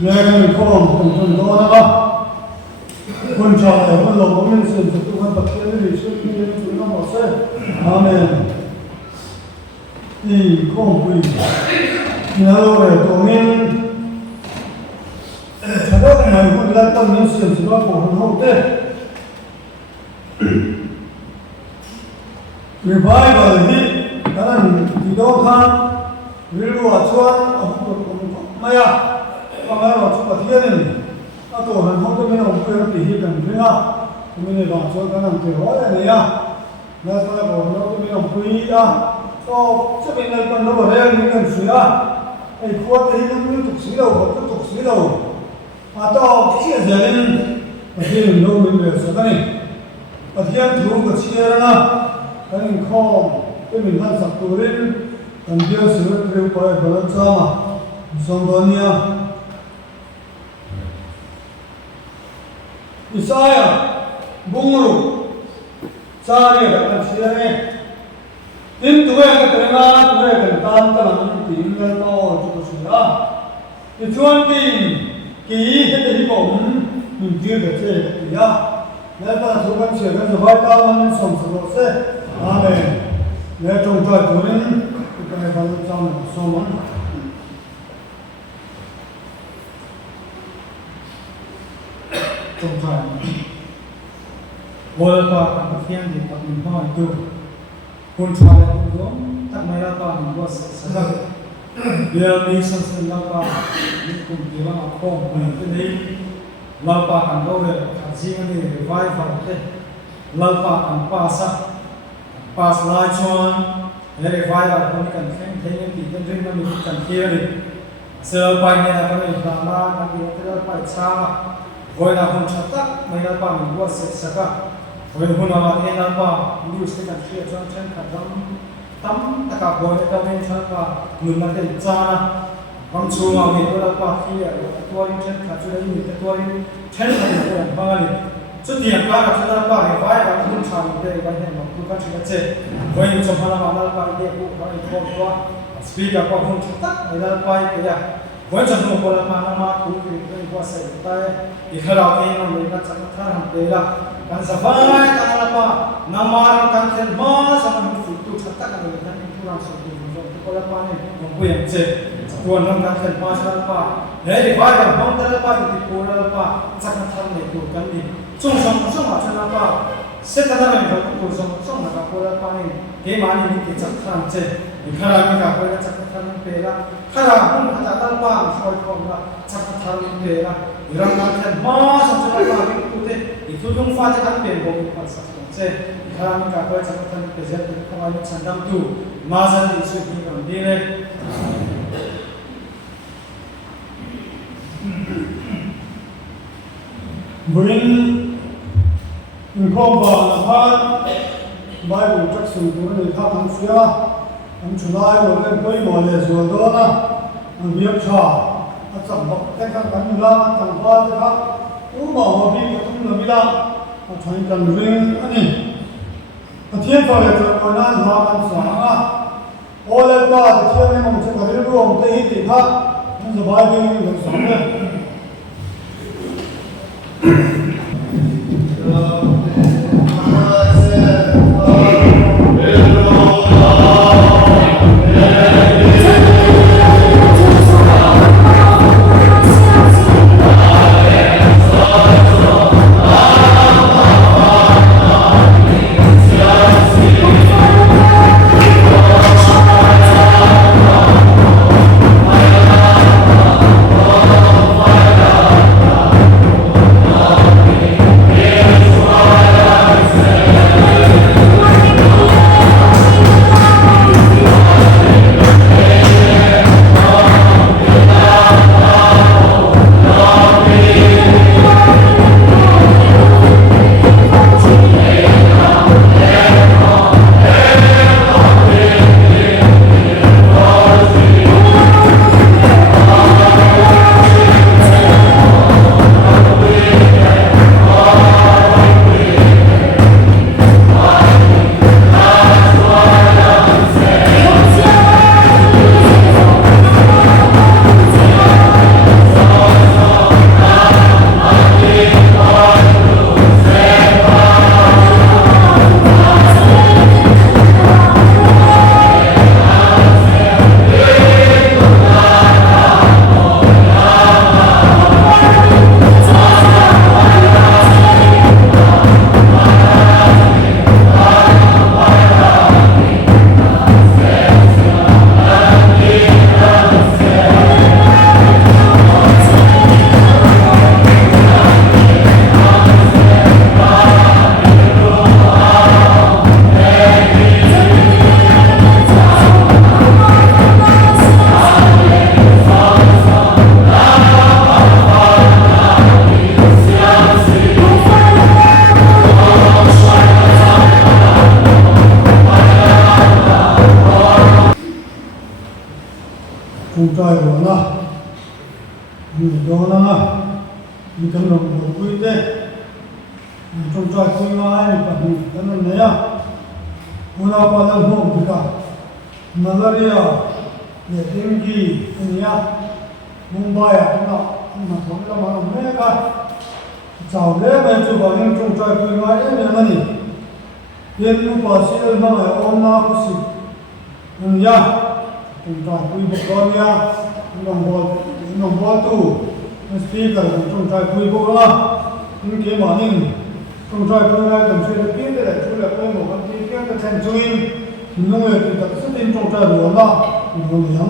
내가 좀 도와나가 군차에 물로 보면서 또한 박대들이 실기에 주는 것에 아멘 이 공부이 나로의 동인 자동이 아니고 일단 뉴스에 들어가고 하는 때 리바이벌이 나는 기독한 일부와 주한 어부도 마야 아마로 주가 뒤에는 또 한 홍도면은 없고요 뒤에는 그냥 국민의 방송가는 되어야 돼야 나서고 홍도면은 부이야 또 저기는 건 너무 레알리는 수야 이 구한테 있는 분이 독수리라고 또 독수리라고 또 피해자는 어디에 넣으면 돼서 가니 어디에 들어온 거 치려나 아니 컴 때문에 한 삭도를 던져서 그리고 봐야 벌었잖아 무슨 번이야 이사야 몽으로 사리에 약간 시장에 인두에 그래가 두에 딴딴한 인을 또 주었습니다. 이 주한팀 기 해드리고 뒤에 배치야 내가 두 번째 그래서 발달하는 성스러워서 아멘 내 종자 도는 그때 받는 자는 소문 종자 월과 피한 게 받는 바도 본차는 거 딱마야 받는 거 사각 예언이 선생님과 좀 기왕하고 근데 lalpa kan go le khaji ani revival te lalpa kan pas lai chuan le revival ko kan theng theng ti kan ring mani kan thiari sel pai ne na kan la ma kan ti te pai cha voi na hun chata mai lalpa mi wa se saka voi hun ma te lalpa news te kan thia chuan chen kha tam taka voi ta men cha ka nun na te cha na bang chu ma mi ko pa khi ya to ri chen kha chu ri mi to ri chen kha ni ko ba li chu ti ka ka chu na pa ri vai ba kun cha mi te ba ne ma ku ka chu che ko yin chu ma ma na pa de ku ba ni ko to speaker ko hun chu ta ni na pa ke ya ko cha no ko la ma na ma ku ri ko sa ta i kha ra ke na me na cha tha ram te la kan sa vai ka na pa na ma ran kan chen ma sa ma fu tu cha ta ka ni kan tu ram sa tu ko la pa ni ko ku yang che tuan ram kan kan pas pa le vai kan hom ta pa ti ko la pa chak na tham ne tu kan ni chung ma chana pa se ta na ne ko chung na ka ko la pa ni ke ma ni ki chak tham che ni khara mi ka ko la chak tham pe la khara hom ta ta pa so ko la chak tham pe la ram kan kan ma sa chana pa ki tu te ni tu dung fa ta kan pe bo pa sa che khara mi ka ko chak tham pe je ko ma ni chan dam tu ma sa ni su ki ram ni le Bring in combat apart Bible Jackson to the top of Sia and July will then play more as well Donna and be a child at some book take up and love and father up more people in the middle of trying to bring any a team for it or not have and all that part the team of the little room they hit the top and the Bible in the summer Bye. đó là mình cần đồng bộ quy tế trong trò chơi ngay bạn mình cái này nhá una pada home kita malaria ya dengue nhá Mumbai nó thốn là mà mấy cái chào lễ bây giờ bảo những trong trò chơi ngay đấy là gì yên lúc bà sĩ mà ôm na có gì nhá trong trò chơi bộ con nhá đồng bộ tu speaker trong trò chơi bộ là những cái mà những trong trò chơi này cần phải được biết để chú là cái một con tí cái thành chú in những người thì tập sức tin trong trò chơi đó một nhóm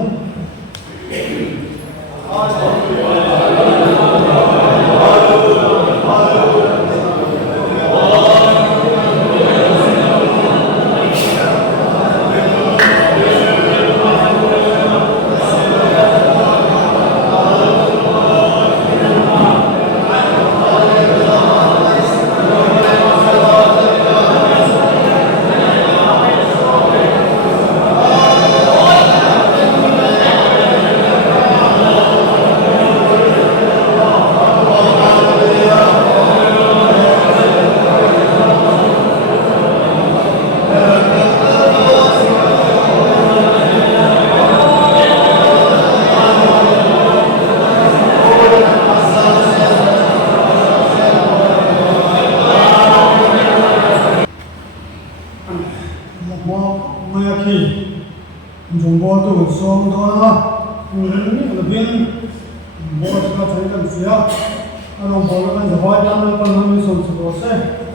dùng bò tu xong thôi đó, mình là biến bò sẽ có thể làm gì á, anh ông bò nó cần phải hỏi anh nó cần làm gì xong rồi sẽ,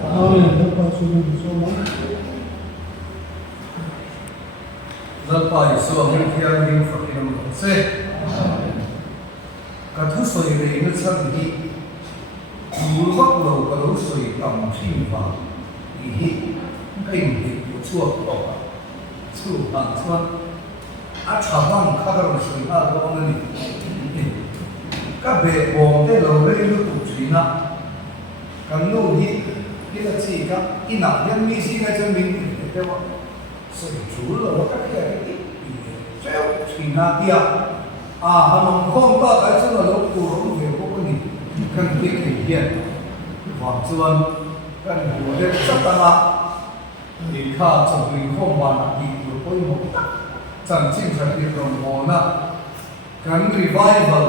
anh ấy được phải suy nghĩ xong đó. Rất phải xuống những kia những phật hiệu sẽ, cả thứ soi này nó sẽ bị nhiều bắt đầu cả thứ soi tầm thiên vào, thì hình hình chuột ở chuột bằng chuột chawang khadar sui na do ngani ka be bom te lo re lu tu china kan lu hi la chi ka ina yan mi si na chen min te wa so chu lo ka ke ki cheo china dia hanong khom ta ka chu lo ku ro ve ko ni kan ti ke hian wa chuan kan bu de sa ta na ni kha chu ri khom ba na ki ko poi mo chẳng chinh chẳng biết đồng hồ na gắn revival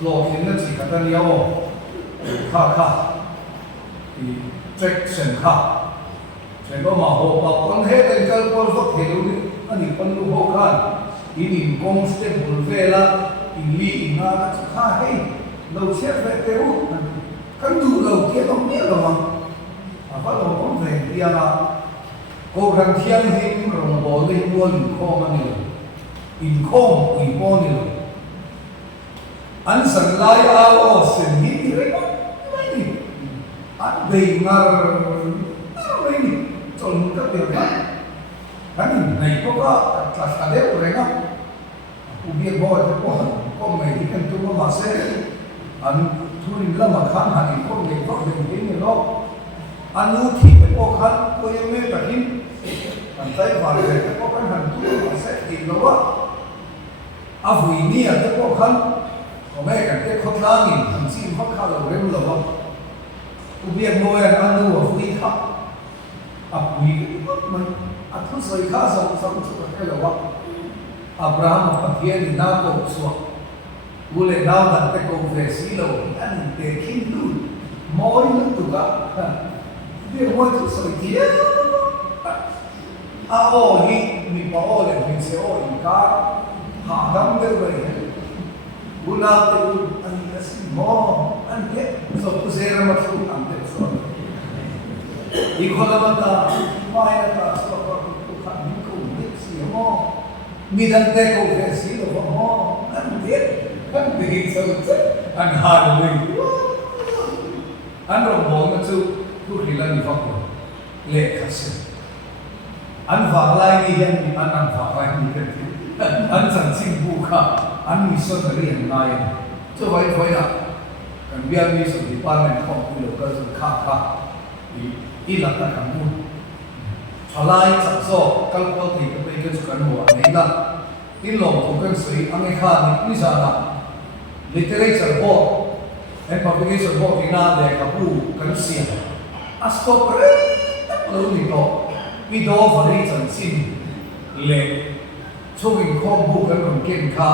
lo khiến nó chỉ cả tan nhau kha thì check sen kha sen có mà hồ bảo con hết anh chơi con vấp thì luôn anh đi con lu hồ khan đi nhìn con step buồn về là đi li na kha hay đầu xét về kéo căn đủ đầu kia không biết rồi mà phát đầu con về kia là cô rằng thiên hình rồng bò đi buồn kho mà nhiều in khom in bò nhiều anh sẵn lại áo xin hít đi anh về mà rồi chọn các việc khác anh này có là đấy rồi đó cũng biết bò thì có mấy cái cần tôi mà sẽ anh thu đi làm mà khán hàng có mấy có mấy cái này đó anh nuôi thịt có khán có em mê cả hin anh thấy vào đây có cái hàng thu mà sẽ tìm đó vui ni à cái có khán có mấy cái khó khăn thì thằng chim khó khăn là rất là lâu cũng biết ngồi ăn nuôi vui khác vui mình thứ gì khác xong xong cái là what Abraham pathian ni na ko suwa bule naw dan te ko ve silo an te kin lu moi lu tu ga dia mo tu so dia o ni mi pa o le mi se o in ka ha dam de ve bula te an asi mo an ke so tu se ra ma tu an te so I khola mata mai ta so ko tu kha ni ko ni si mo Midan te ko ve silo mo an biết sao anh hà mình anh rồi bỏ nó chú khi là đi học lệ khắc sinh anh phá lại đi hiện anh phá lại đi hiện anh chẳng sinh bu khá anh mi sơn cái hiện nay cho vậy thôi là anh biết mi sơn thì ba mình học được cái gì khá thì ít là ta cảm ơn phá lại chắc số các con thì cái bây giờ cần mua này là ít lòng của cái sự anh ấy khá thì bây giờ là literature board and publication board ina le kapu kan sia astop re lo ni to mi do vari chan sin le chowin khom bu kan kon ken kha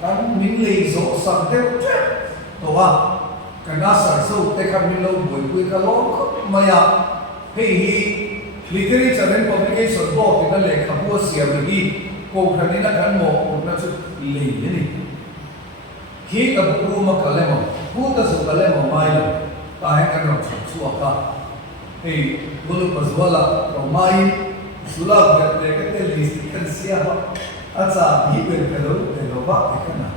kan min le zo sam te to wa kan na sar so te kan min lo boi pui ka lo maya hei hi literature and publication board ina le kapu sia ri ko kan ina kan mo na chu le ni khi tập tu mà cả lên mà tu ta sự cả lên mà mai là ta hay cái nào chọn xua ta thì vô lúc mà xua là còn mai xua là về cái list cái xe đó anh sa nghĩ về cái đó để nó bắt cái nào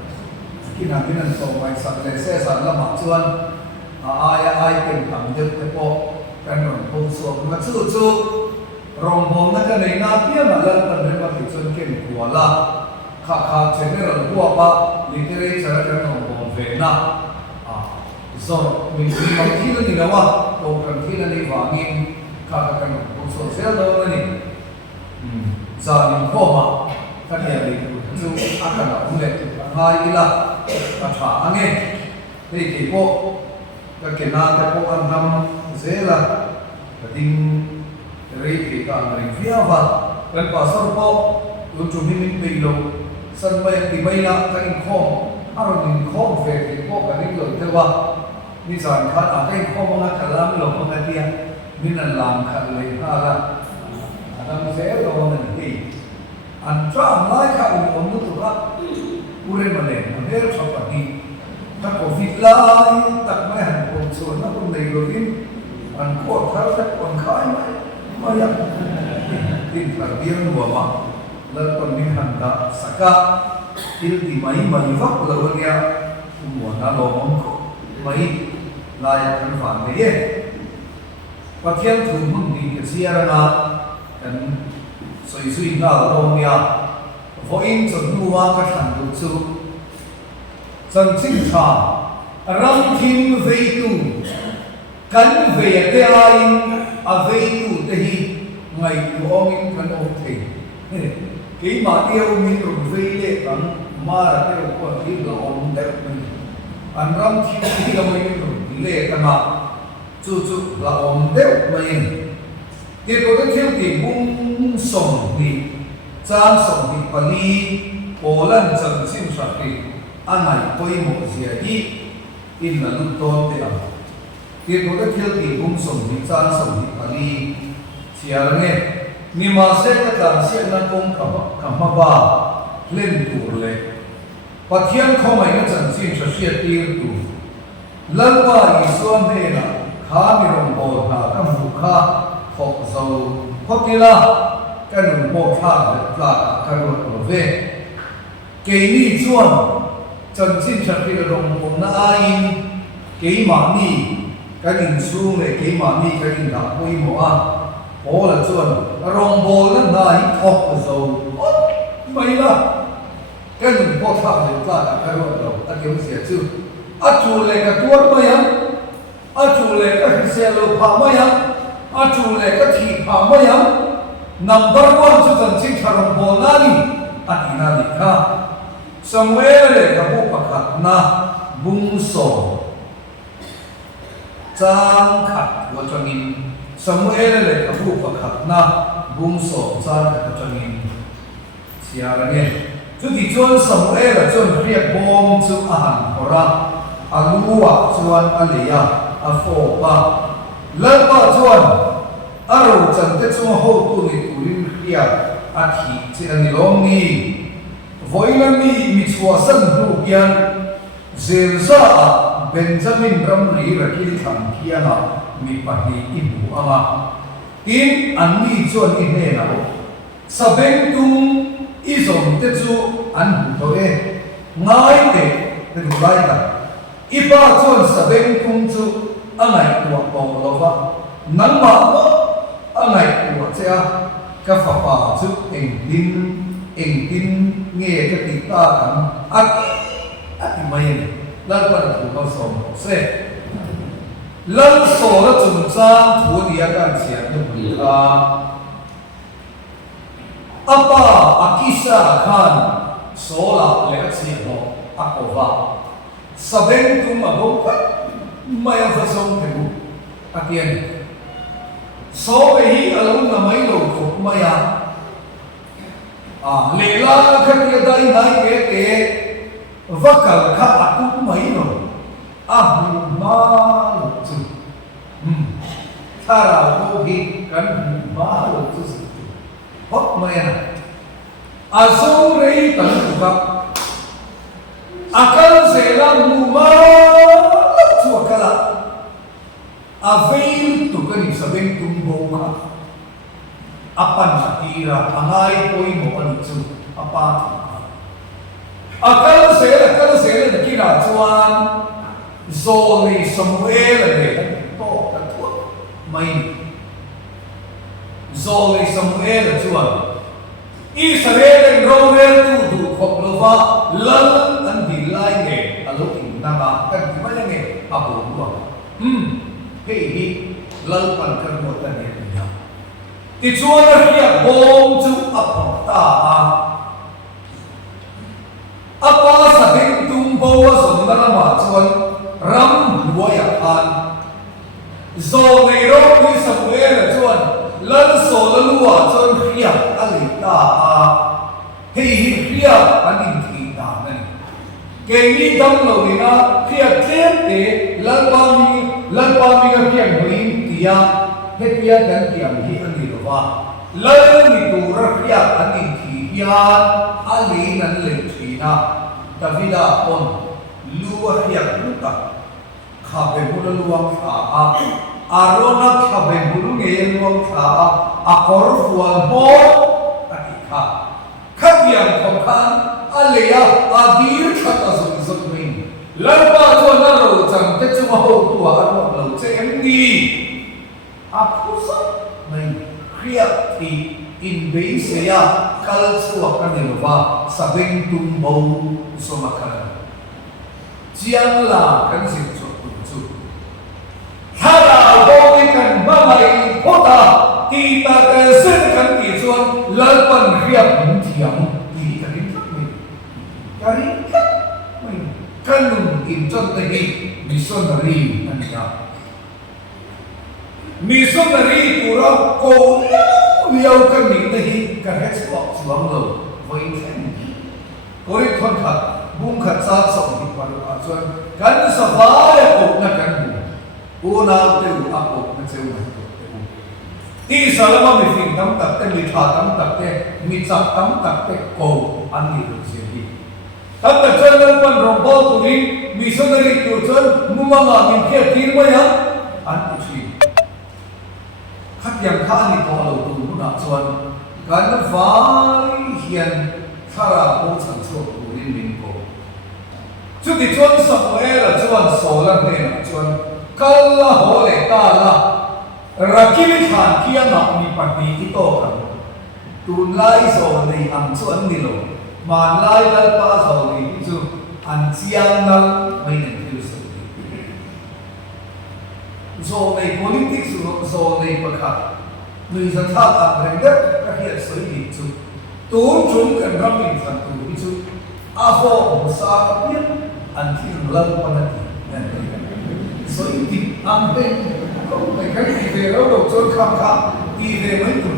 khi nào cái này xong mai sắp lên xe sẵn là mặc chuan ai cần tạm dừng cái bộ cái nào không xua mà chú rong bông nó cái này na tiếc mà lần lần đến mà thì chuan cái của là khá general của ba literature cái nó còn về na rồi mình bằng khi nó như nào à còn cần khi nó đi vào nghiên khá cái nó cũng số sẽ đâu này giờ mình khó mà cái này thì chú ăn cái nào cũng được hai là trả anh nghe thì bộ cái nào cái bộ ăn năm dễ là cái đinh cái thì cả mình phía vào cái quả sầu bộ lúc chúng mình bị lộ sân bay thì bay là cái khom mình khom về thì có cái những lời theoว่านี่สอนเขาcái khom mà cả làm lộc mà kia mình là làm khẩn lấy ha là làm dễ rồi mình thì anh cho nói khẩn ông nó tụi nó uren mà lên nó hết cho bạn đi ta có việc lại tặng mấy hàng cùng số nó cũng đầy rồi đi anh có tháo tất còn khai mà mà tin là tiếng của mà lần còn mình hành đã saka il di mai vak lawan ya semua na lomong mai layak kan fan de ye pakhian thu mung di ke siara na kan soi na lom ya vo in chon nuwa ka than du chu chan ching cha ram thim vei tu kan ve te ai a vei tu te hi ngai tu ong in kan o the cái mà yêu mình rồi về lệ bằng mà là cái của cái là ông đẹp mình anh ram thì là mình rồi lệ cái mà chú là ông đẹp mình cái đó cái thiếu thì bung sòng thì chan sòng thì bali cổ lần chân xin sạch thì anh này coi một gì đi in là lúc tốt thì cái đó cái thiếu thì bung sòng thì chan sòng thì bali chỉ là nghe ni ma se ka tan se na kong ka ba len tu le pathian khomai na chan chin cha sia tir tu lalwa i suan ne na kha mi rong bo na ka mu kha phok zo phokila ka nu bo kha le pla ka ro ro ve ke ni chuan chan chin cha tir rong bo na ai ke ma ni ka nin su le ke ma ni ka nin da poi mo a bố là chuồn rong bồ là nai thọc dầu mấy là cái mình bố thằng này là cái rồi đầu ta kiếm gì chứ chủ lệ cái tuốt mấy á chủ lệ cái xe lô phá mấy á chủ lệ cái thịt phá mấy á number one cho dân chính thằng rong bồ na đi ina đi kha somewhere lệ cái bố bạc hạt na bung sổ trang khát của cho mình Samuel le kabu pakhat na bung so chan ka changin siara nge chu ti chon Samuel la chon riak bom chu ahan hora aluwa chuan aliya a fo pa lalpa chuan aro chan te chu ho tu ni turin ria a thi chirani lom ni voila ni mi chua san hu kian zelza Benjamin Ramri rakil tham kiana mi pahni ibu ama tin anni chuan in ne na sabeng tum izom te chu an bu to e ngai te te du lai ka ipa chuan sabeng tum chu angai tu ko lova nan ma mo angai tu chea ka fa pa chu eng tin nge ka ti ta kan ati mai lan pa tu ko som se lần số là chúng ta thu đi ăn chuyện được là apa akisa khan số là lẽ chuyện đó akova sabeng tum abong pa maya fasong tebu akian so hi alung na mai lo ko maya lela khatia dai nai ke vakal kha atu mai no ma chu thara ko hi kan ma lo chu hok maya azong rei tan ka akal sela muma chu akala avail tu kani sabeng tumbo ka apan sakira angai poi mo kan chu apa akal sela kira chuan zoli samuel de to ta tu mai zoli samuel chuan Israel Rover tu du khoplova lal an dilai nge alokin nama kan gimana nge abu dua hei lal pan kan mo tan ne ti chuan ria bom chu apta apa sa ding tum bo zon na ma chuan ram duaya an zo nei ro ni samuel chuan lal so lalua chuan ria ali ta hei ria anin thi ta nan ke ni dam lo ni na ria tlem te lal pa mi ga ria ngin tia he tia dan tia hi ani lo wa lal ni tu ria anin thi ya ali nan le thina davida on luwa ria luta khabe bula luang kha arona khabe bulu nge luang kha akor fual bo atika khabiam khokhan aleya adir khata zot min lalpa to na ro chang te chu ho tu aro lo che em ni aphusa mai khria ti in be se ya kal chu kan ni wa sabeng tum bo so makan chiang la kan sin chu chu thara bo kan ba mai phota ti ta ke sen kan ti chuan lalpan khria hum thiam ti ka rin thak mi karin thak mai kanun in chon te hi missionary an ya missionary pura ko liao kan ni te hi ka het spot chuang lo voi than koi thon khat bung khat sa som hi par a chuan kan sa va ya ko na kan bu na te u a ko na cheu na ti salama mi fin tam tak te mi tha tam tak te mi chak tam tak te ko an ni ru se hi tam ta chal pan rom bo tu ri missionary tu chal muma ma min khia tir ma ya an ti chi khat yang kha ni ko lo tu na chuan kan vai hian thara ko chan chu tu rin min ko chu ti chuan samuel chuan sola ne na chuan kala ho le ta la rakili khan kia na ni pati ito kan tun lai so nei ang chuan ni lo man lai lal pa so ni chu an chiang na mai nen thil so nei politics so nei pakha lui sa tha ta reng de ka hian soi ni chu tun chung kan ram in san tu ni chu a ho sa pian an thil lal pa na ti soi ti am peไม่เคยตีเรือเราจนคำขาตีเรือไม่ถูก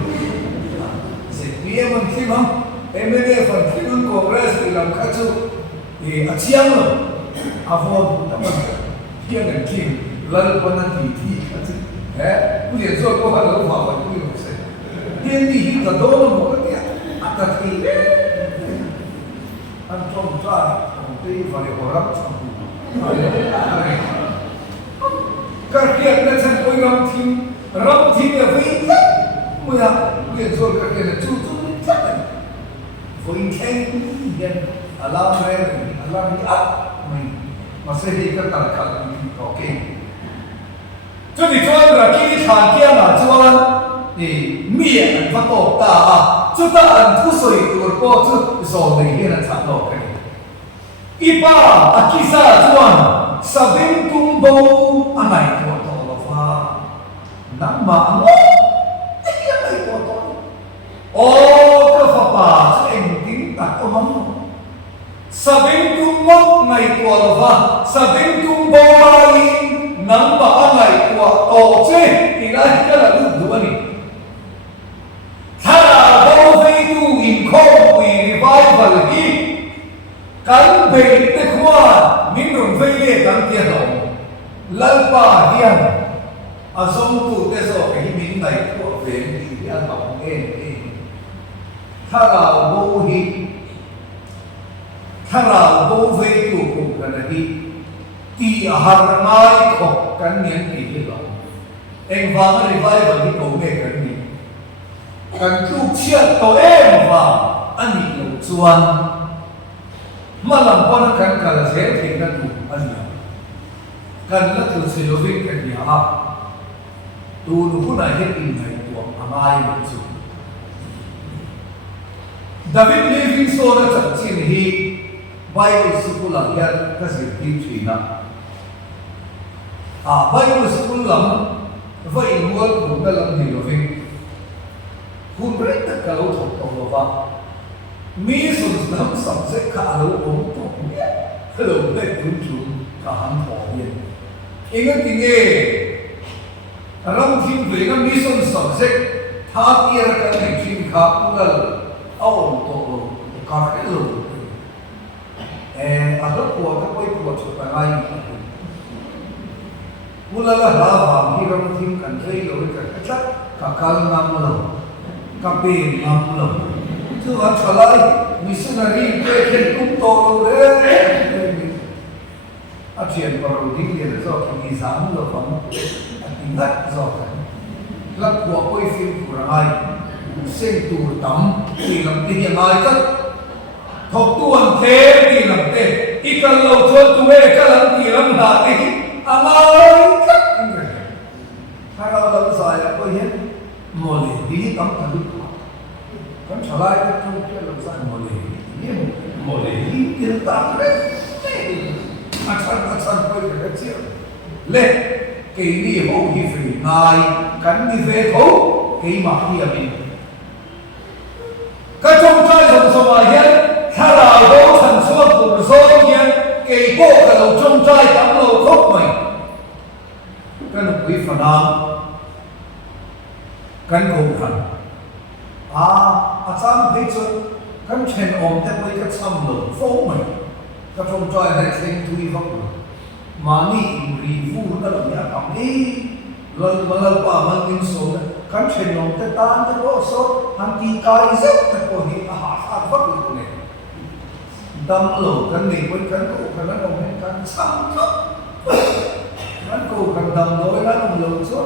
เสร็จเบี้ยมันที่มั้งเอ็มเอเดฟันที่มันคอนเกรสที่ลำคัดชูอาเชียงเลยอาฟอนทำไมเที่ยงกันกินแล้ววันนั้นที่ผู้เรียนส่วนก็ว่าเราฝ่าวันผู้เรียนเสร็จเที่ยงที่หินกระโดดมันก็เนี่ยอัตติอันตรงใจของที่ฝ่ายคนรับชมkerja dengan koi ram tim ya voi muya muya zor kerja na chu chu tak voi ken yan alam re alam ni at mai masih hi ka tar kal ni okay chu ni chuan ra ki than kia na chuan ni mi an fa to ta chu ta an thu soi tur ko chu zo nei hi na cha to ke ipa akisa chuan sabing tumbo anai to to lo fa nang ma mo ai ai to to o ka fa pa eng ting ta ko mam sabing tumbo ngai to tua va sa vinh tung bo mai nang ba ngai tua to che ti na ka la du du ani thara bo vei tu in kho wi revival hi kan be te khwa min rung vei le kan tia lo lal pa hiam azong tu te so hi min ngai tua ve ti ya ta en thara bo hi thara bo vei tu ku kan hi ti har ngai kho kan nian ti hi lo eng va ma revival hi ko ne kan ni kan tu chia to em va ani lo chuan malam pon kan kala se thing kan tu ani kan la tu se lo vin kan ya ha tu nu na he in ngai tu amai lo chu David Livingstone cha chin hi Bible school la ya ka se ti china Bible school lam va in mual ku ka lam ni lo vin kun bre ta ka lo thok to va mi sun nam sam se ka lo om to ya ka lo le tu chu ka han ho yen inga ti nge ram thim ve ga mi sun sam se tha ti ra ka ni chin kha ku la au to ka ka lo ada kuat apa itu buat supaya lain mula lah ram hiram thim kan rei lo ka ka kakal nam lo kape nam lo tu an chalai missionary pe ken kum to lo re a chien paro ding le zo ki zam lo pam a tingat zo kan la ko poi film kurai sen tu tam ti lam ti ngai ka thok tuan thế ti lam te ikal lo chol tu me kalam ti lam da ti angai ka Hara lam saya ko yen mole di tam ka du kan chalai ka tu ke lam sa mole ni mole di til ta re achan ko ke chi le ke ni ho hi free ngai kan ni ve tho ke ma hi amin ka chong chai som som a yen hara ho chan suat tu so yen ke ko ka lo chong chai tam lo khop mai kan quý phật nam kan gồm hẳn chăm thấy chưa kan chen om thế với cái chăm lợn phố mình cái trong trại này xem thui vấp mà ni rì vu nó là nhà tạm đi lần mà lần qua mà kinh số kan chen om thế tan thế có số hàng kỳ cài rất thế có hiện sát vấp được này tâm lợn kan này với kan cổ kan nó đồng này kan chăm thấp kan ko kan dam doi na nong lo so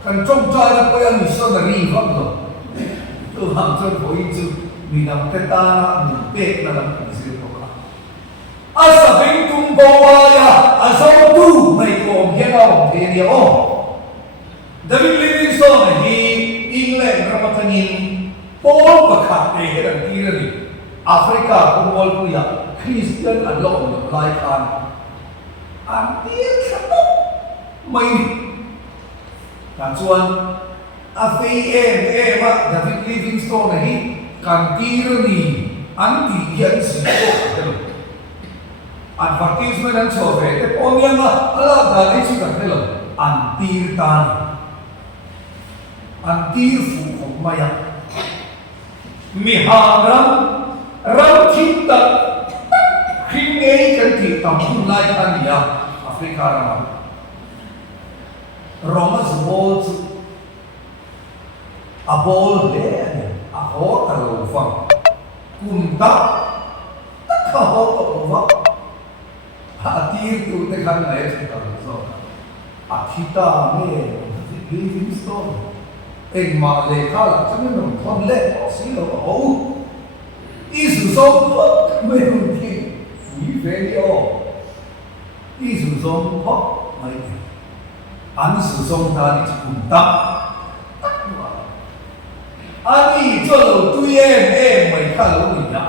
kan chong chai na ko ya missionary vak lo to ham chon hoi chu mi nam te ta na ni pe na lam ki se to ka asa veng tum bo wa ya aso tu mai ko he na o de ni o David Livingstone hi England ramatanin pol pakhat te he ran ti ri Africa ko mol ku ya Christian allo lai khan an tir khato mai kan chuan a fei em a David Livingstone hi kan tir ni an ti hian si ko advertisement an cho ve te poniam a ala da ni chi kan helo an tir tan an tir fu khom maya mi ram thim ta khinh ei kan ti tam hu lai kan ya Africa ram Roma zbol a bol le a ho ta lo fa kun ta ka ho to wa a tir tu te kan lai ta so a thita me Livingstone eng ma le kha la chang no thon le si lo ho isu so me hun ti wi ve yo isu so ho mai an sử dụng ta đi cùng ta anh đi cho đầu tuy em mày khá lâu rồi nhá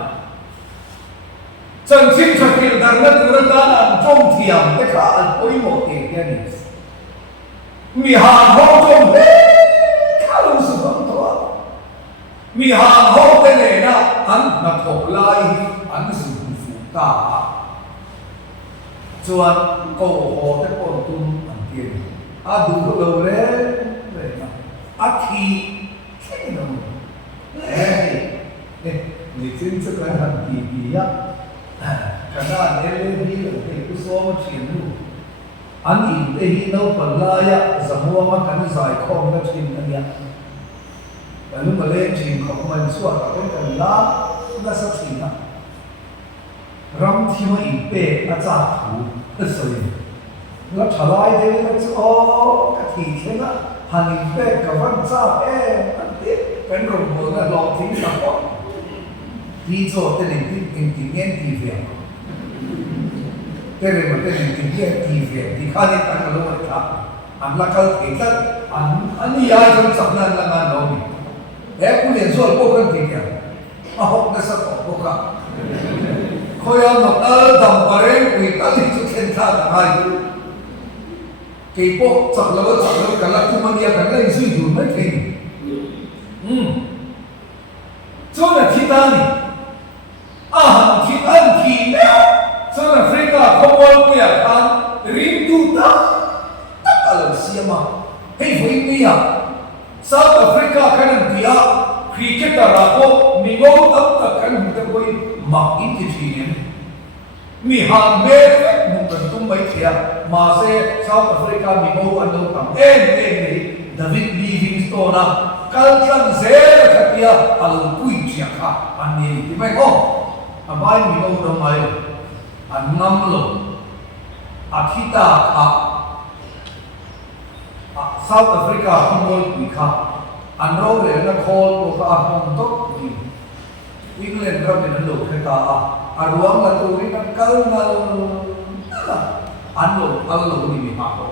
chân chính cho khi đang đất nước ta làm trong thiểm tất cả anh ôi một tiền kia này mi hàng hậu trong khá lâu sử dụng thôi mi hàng hậu cái này na anh là thuộc lại anh sử dụng phụ ta chuan ko ho te ko tum an tien a du ko lo le na a thi ke no ni tin sa kan han ti bi ya kana le ni lo te ku so ma chin lu an in te hi no pa la ya zamua ma kan zai khom na chin an ya lu ma le chin khom man suwa ka kan la na sa chin na ram thi ma in pe a cha thu a soi la thalai de la o ka thi the na han in pe ka van cha e an te kan ro mo na lo thi na ko đi cho tên này tình nghe thì việc cái này mà tên này tình nghe thì việc thì khai lên tăng cái lỗ lực anh là cái thể chất anh đi ai trong sập nan là ngàn đâu để cũng liền rồi cô cần thì kìa mà học nó sẽ có cô cả khôi âm một đồng và đấy vì ta đi cho thiên tha là hai cái bộ sập lỗ cả là cũng mang đi cả lên suy dùn mấy cái cho là thiên ta này thì ăn thì mèo South Africa không quan quy à ăn rim tu ta tất cả là xia mà hay với mi à South Africa cái này dia cricket là có mi ngô tất cả cái này ta coi mặc ít thì gì nhỉ mi hàng mê một lần tung mấy kia mà sẽ South Africa mi ngô ăn đâu tầm em này David Livingstone à cái chân dễ là kia ăn quỷ chia cả ăn gì thì phải không Abai mi ngô đâu mai an ngam lo akita kha South Africa khomol pi kha an ro le na khol ko kha hom to England ram ne lo khe ta a ruang la tu ri kan kal na an lo ni mi ma ko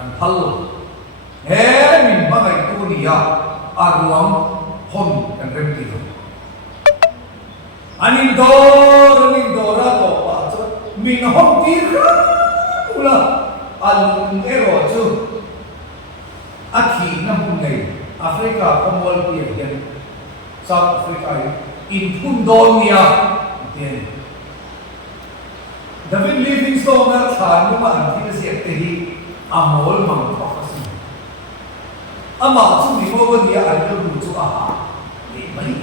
an phal lo he min ba ngai tu ni ya a ruang hom kan rem ti Anin dora to pa chu min hom ti kha ula an ero chu akhi na mun nei Africa komol pi hian South Africa in Pundonia ten David Livingstone na than mo an ti se te hi amol mang pa kasi ama chu ni mo ni an lu chu a ni mai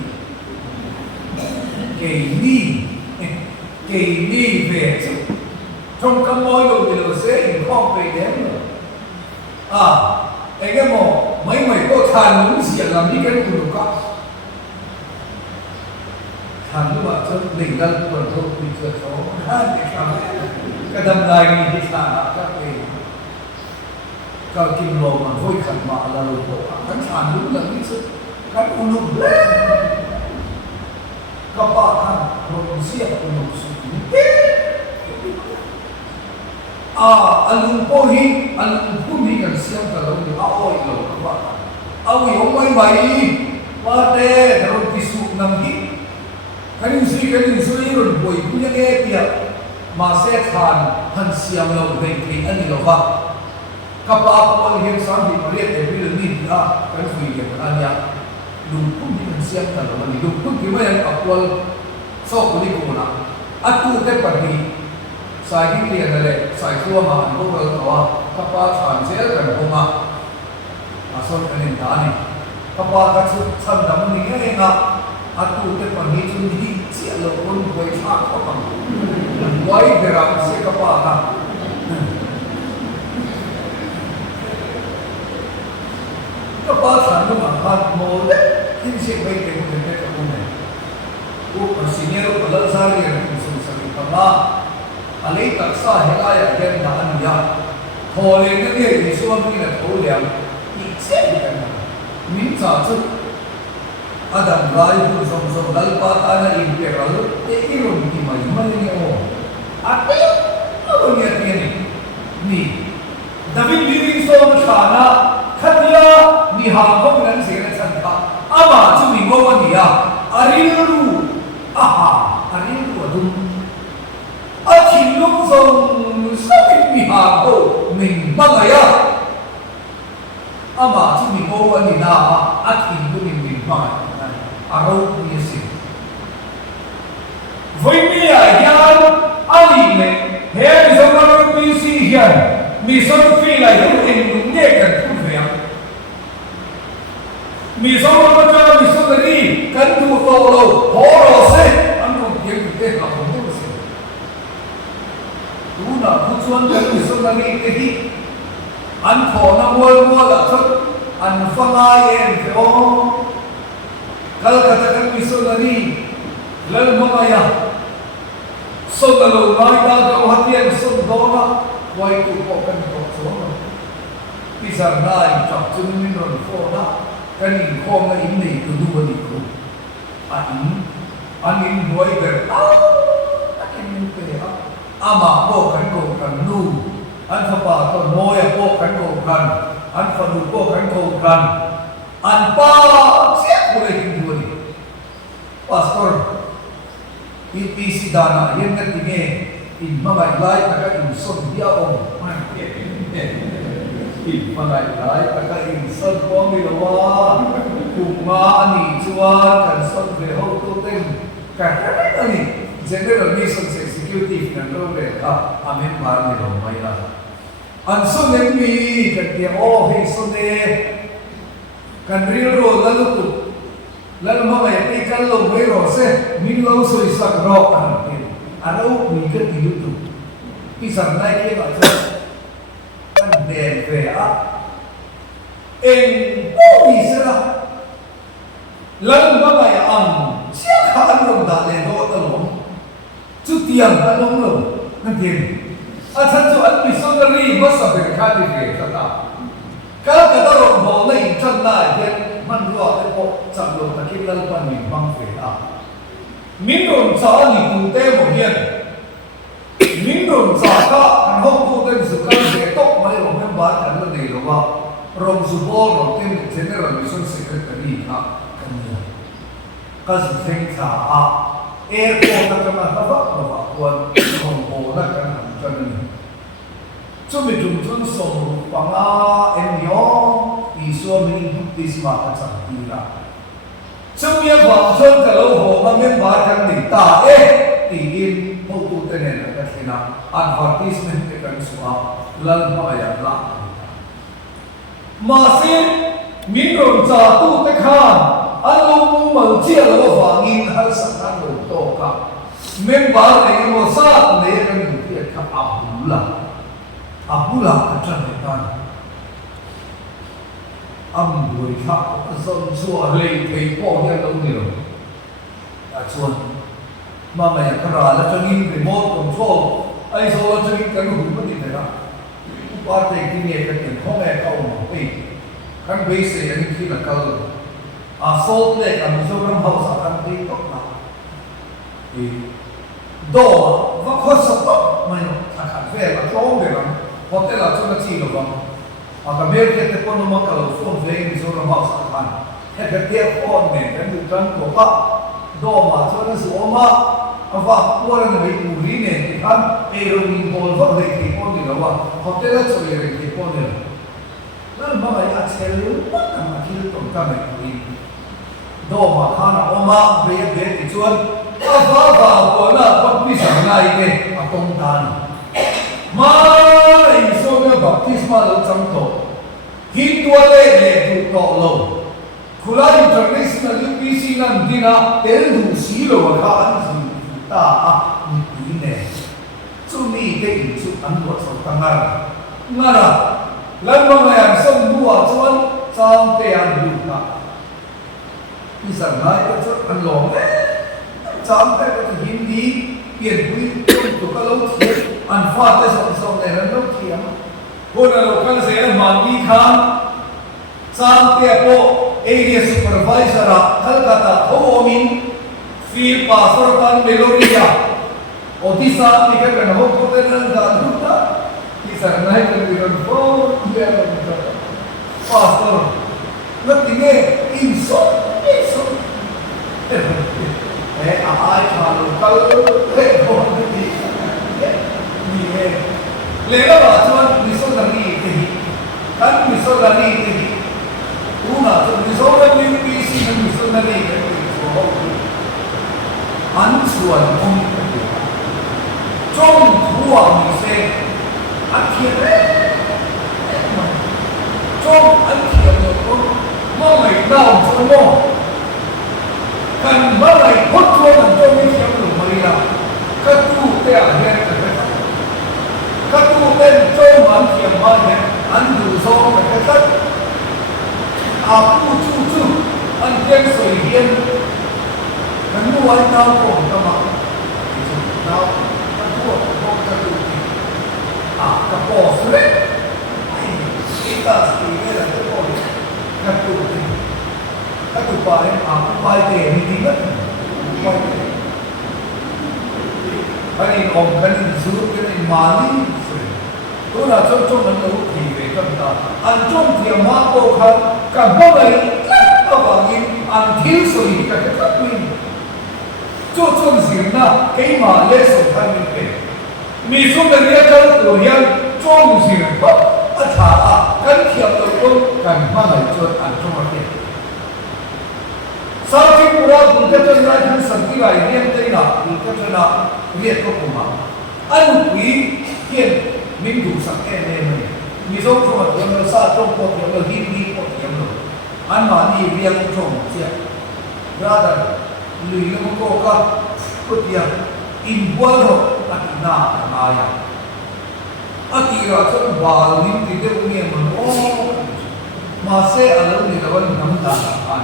kỳ ni về trong các môi đồ thì nó sẽ hình không về đến nữa cái mỏ mấy cô thàn những gì làm đi cái của nó thàn như vậy cho đỉnh lên của nó bị cửa số hai cái cái đâm đài này thì thàn các cái kim lô mà vui khẩn mà là lô bộ hắn thàn đúng là cái sự các u lục kapatan manusia manusia alumpuhi kan siang kalau ni awoi lo kapatan awi omai mai pate dalam tisu namgi kanin sui ron boy punya ke dia masih han siang lo dengki ani lo ba kapapol hin sambi melihat ebil ni dia kan sui ke anya lumpun di siang kalau ni lumpun kima yang akwal so kuli kuna atu te pergi saya ini ada le saya tua mah aku kalau tahu kapa transfer kan bunga asal kan ini tani kapa kacu sandam ni enga atu te pergi tu ni sialo pun boleh tak apa boleh gerak si kapa kan kapa sandam akan mole ini sih baik yang kita lakukan. Senior pelal sari yang sering pernah alih taksa helaya dan dahan dia. Kalau yang dia disuruh ni nak tahu dia, ikut kan? Minta tu ada mulai pun sama dalpa tanah imperial, ikut ni mana ni oh. Apa ni ni? David Livingstone kana khadia ni hangkong dan segala santai. Ama tu ni bawa dia arilu adum achilung song sakit mihago min bangaya ama tu ni bawa ni na achilu min bang arau ni si voi mi yan ali me he hiền mi son phi lại những tình đúng nhẹ cần thu về mi son nó cho mi son là đi cần thu cầu đầu hổ đồ xe anh không kiếm được cái nào không được xe tú nào thu chuan cần mi son là đi cái gì anh thọ nó mua là thật anh phăng ai em phải ô Calcutta cần mi son là đi lần mà mày à son là lâu mai ta đâu hạt tiền son đó na quay tụ bộ cần bộ số rồi bây giờ này chọn chân mình rồi phô na cái nhìn khom là in này từ đâu đi cũng anh in nuôi về anh in về ama bộ cần cổ cần nu anh phải bảo tôi nuôi bộ cần cổ cần anh phải nuôi bộ cần cổ cần anh pa siapa boleh in nuôi pastor IPC dana yang ketiga in magai lai taka in son dia om in magai lai taka in son kom mi lawa kuma ani chuan kan son ve ho tu ten ka ani general mission executive kan lo le ka amen mar ni lo mai la an son em mi kan dia o he son de kan real ro la lu tu lalu mama yang ikan lo mero se min lo so isak ro ano mi ke tilu tu pisang naik ke baca kan den ve a en bisa lalu mama yang siapa kan lo dah le do telong tu tiang kan lo nanti asan tu an pisang dari masa berkati ke kata kalau kata orang bawa ni canda dia man ruwa te po chak lo ta kim lal pan min bang fe a min ron cha ni tu te mo hian min ron cha ka kan ho tu te su kan de tok mai ro men ba kan lo nei lo wa rom su bo ro te general mission secretary ha kan ni ka su theng cha a airport ta ka ta ba ba kwan hong bo na kan han kan ni chu mi tum chun so pa nga em yo Isua mening baptisma at sa tira. Sumya ba son kalau ho mamen ba kan ni ta tiin ho tu tenen at sina advertisement ke kan suha lal ma ya la. Masin minron cha tu te khan alo mu mal chia lo wangin hal sang lo to ka. Men ba ne mo sa ne kan ni ka abula at tan âm đuổi khắp dòng chùa lệ thấy bỏ ra đâu nhiều chuan mà mày cái ra là cho nhìn cái mốt còn cho ai số là cho nhìn cái hùng mất đi này đó ba thầy kinh nghiệm cái tiền không nghe câu mà bị khăn bế sẽ những khi là câu số này cả một số năm hậu sản khăn đi tốt nào thì đồ và khó sắp tốt mày thằng khăn về và trốn về lắm có thể là cho nó chỉ được không maka mereka telepon nama kalau phone vem seorang maksa kan, hebat dia phone ni, kan bukan kopa, doma, seorang suoma, apa orang yang beruri ni, kan, eroin bolva lagi phone ni lawa, hotel tu yang lagi phone ni, lalu mama yang acelu, mana makil tu kan beruri, doma, kana, oma, beri tuan, apa kona, bisa naik ke, atong tan. Mai soga baptisma lo chamto hindwale le tu to lo khula international UPC nan dina tel du si lo kha an si ta a ni ne chu mi te in chu an bo so tangar ngara lan ma ma yan som bua chuan cham te an du ka isa nai ka chu an lo cham te ka hindi pian hui tu ka lo an fa te song ne ran lo thiam ko na lo kan se na man ni khan sam te po area supervisor a Calcutta ho min field pastor kan melodia odisa ni ka kan ho ko te na da duta ki sa na hai kan ron fo be ron pastor lo tinge in so ai kha lo kal he ho ni Lega bahasa misalnya ini, kan misalnya ini, una misalnya ini PC misalnya ini, ansuan om, trong tua misalnya, thiệt đấy trong ăn thiệt rồi con mà mày nào cho nó cần mà mày hốt chua làm cho mấy thiệt rồi mày là các tu tê à nghe các tu tên trong ăn thiệt mà nghe ăn đủ số mà cái tất à tu chu chu ăn thiệt sợi hiên cái mua ăn nào cũng cho mà nào cái mua không cho tu cái bỏ xuống kita sendiri lah tu boleh katu paling aku paling ni kan kan ini om kan ini suruh kan ini mali tu nak contoh mana ukti mereka kita anjung dia mampu kan boleh apa ini antil suri kita ketahui contoh sihna kema lesson kan ini misal dia kalau Korea contoh sihna thả cắn thiệp đầu quân cảnh hoa ngày chuột ăn trong mặt tiền sau khi cô ra cùng tiếp chân ra thân sẵn cái bài liên tây nọ cùng tiếp chân nọ liệt có cùng máu ăn một quý hiện mình đủ sẵn kèm lên mình như giống trong mặt tiền nó xa trong cuộc tiền nó hít đi cuộc tiền rồi ăn mà đi riêng trong một chuyện ra đời lùi lên một cô con có tiền in quân rồi là tiền nào là ai à Ati rasa baling tidak punya mana, masa alam ni kawan nama dahan,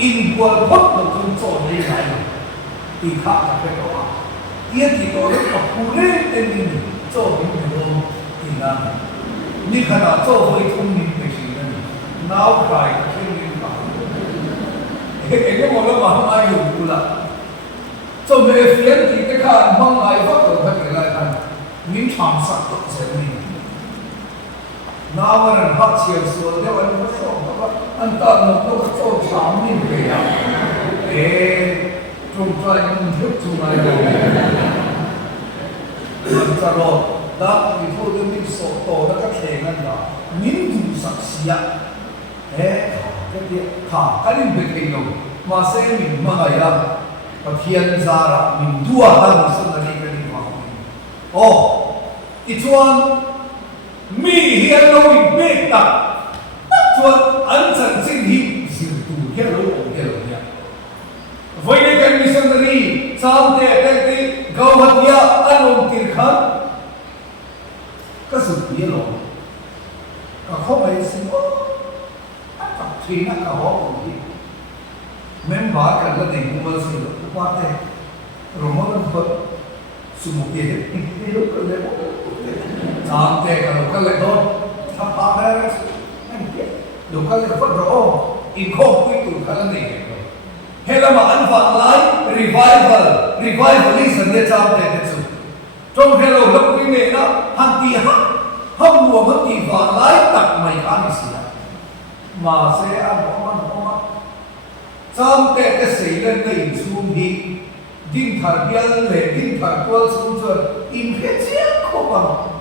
inbual pun betul betul ni lain, tiga tak doa, dia kita orang kapure ini做你们tinggal, ni kerana 做会聪明的人，脑袋聪明吧，ini orang mahal ayu pula, 做没钱你看忙来发都他给来看。明场上都是你，那我们好接受的，我们说按照那个做场面这样，中专就出来了，这咯，那以后的民所到那个天安啦，民族实施啊，这些哈，肯定不可以用，马上民嘛个呀，把天杀了，民族啊，他们是那里个地方。Ituan mi hian lo in bek ta tuan an chan sin hi sin tu hian lo ya voi ne kan missionary sam te te gawhatia anom tir khan ka su pi lo ka kho mai sin o a ta thina ka ho ko hi member kan la dei mu mal sin lo pa te roman ko sumuk ye ni lo ko le Sam te kalau kalau tu, apa beres? Lu kalau dapat roh, ikut itu kalau ni. Hela maan fanglai revival ni sebenarnya sam te itu. Trong helo lepas ini na hanti ham dua hanti fanglai tak mai kami sila. Masa apa? Sam te kesehatan ni sumhi, din terbial le, din terkuat sumber infeksi apa bang?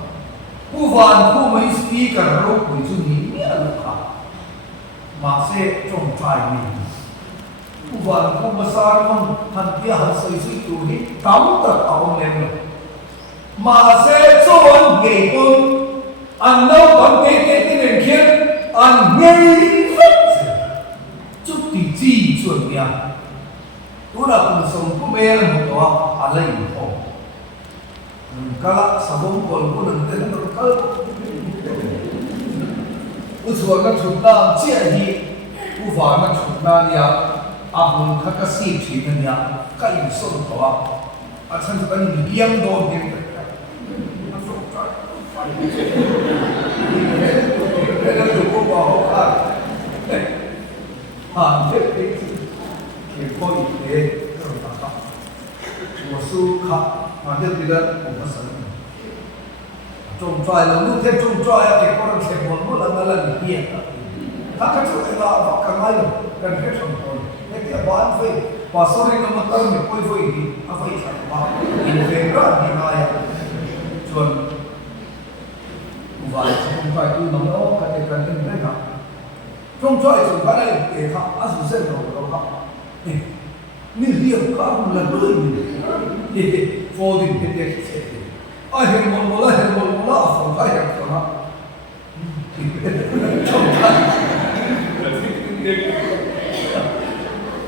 Bukan ku mai speaker ro ku chu ni ni ala ka ma se trong trai ni bukan ku masar mon han dia han sai si tu ni kam ta aw nem lo ma se chon nge kun an no ban te te te nen khian an nei phật chúc ti chi chuẩn ya tu la kun song ku me la mo to a lai mo kalau sabun kol pun nanti terkal, usual kan sudah jadi, ufak kan sudah dia, abun kakak sih dia, kalau insur tua, asal sekarang diam doang dia, ada tu bawa kan, kepoi dia terangkat, masuk kah. Macam tidak pesan. Jompai lalu dia jompai ya orang sebut mula mula dia. Tak kacau ela apa malu kan kacau pun. Jadi abang fai pasal ini nama ni koi fai ni apa itu? Ini fairan ni naya. Jual buat jompai tu nama katakan ini mereka. Jompai ni asal sen orang. Ni dia kamu lalu ini. Folding the deck. I have one more, after I have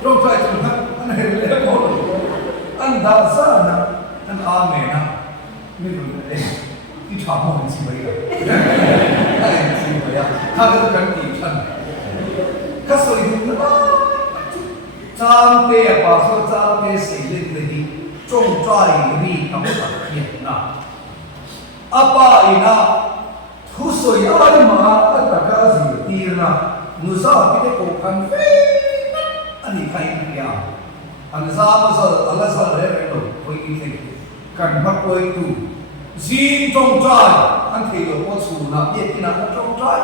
trong trai chúng ta anh hẹn lẽ có anh đã ra nè anh mẹ nè mình rồi đấy cái chọn một gì vậy này gì vậy à hai cái cần gì chân các sự đúng đó trang tê bà số trang tê xây lên đi trong trai đi nắm thật hiện nè apa ina thu soi ai mà tất cả gì tiền nè nu sa cái cổ khăn phê anh khai kia anh sa mà sa Allah sa lẽ rồi coi cái cần bắt quay tu zin trong trai anh thấy được có chủ là biết cái nào trong trai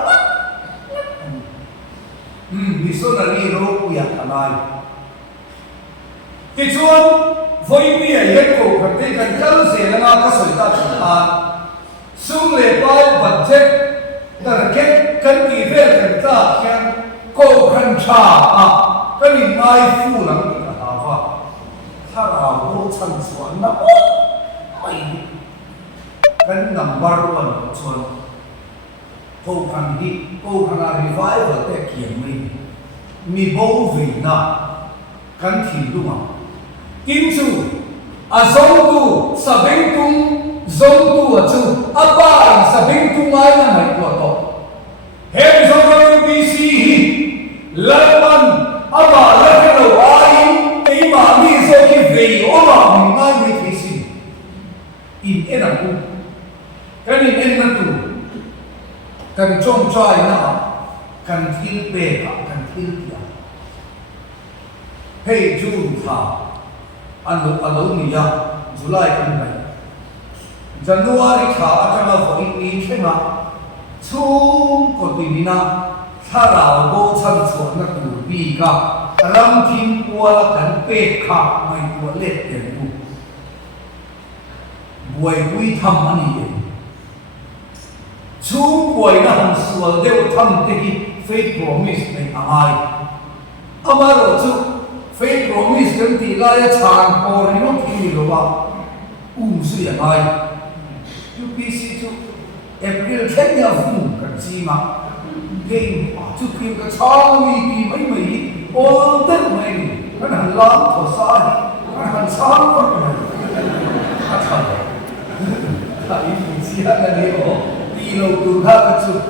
vì số là đi đâu cũngyak lại thì chuan với mi ấy hết cổ cần cái cần chân sẽ là ngã cái sợi ta chúng ta xuống lệ bao vật chất là cái cần gì về cần ta khen cổ cần trả cái gì mai phu lắm cái ta vaถ้าเรารู้ชั้นส่วนนะไม่เป็นnumber one ส่วนโคคันที่โคคันอะไรไว้ว่าแต่เขียนมีโบวีนะกันถิ่นดูมากินจูซงตูสเปงตุงซงตูจูบ้าสเปงตุงไงนะไม่ตัวโตเฮ้ยซงตูบีซีลับมันบ้าลักเราไอ้มามีโซกิเวย์โอ้มามีง่ายไม่ที่สิอินเอ็นกูกันอินเอ็นนั่นตูกันจงใจนะกันทิลเบกกันทิลเปียเฮ้ยจูนท่าอันนู้นนี่ยาจุลัยกันไปจันทร์วันที่ข้าจะมาฝนนี้ใช่ไหมชุ่มกอดดินนะถ้าเราโบชันส่วนนักดูบีก็รำทิ้งปัวกันเป๊กขาไม่ปัวเล็ดเด่นดูบวยกุยทำมันนี่ชูบวยนะฮันส่วนเดียวทำที่เฟซโปรมิสในอะไรอามาโรจูเฟซโปรมิสกันที่ไล่ชางโปรนี่น้องที่รู้ว่าสุยอะไรยูพีซีจูเอพริลเทนยาฟุ้งกันจีมาเก่งจูพิมกับชาวมีปีไม่โอ้เต็มเลยมันหันล้างถอดสายมันหันช้างก็ไม่อาจารย์ถ้าอีกสิ่งนั้นเนี่ยโอ้ดีเราดูท่ากันสุด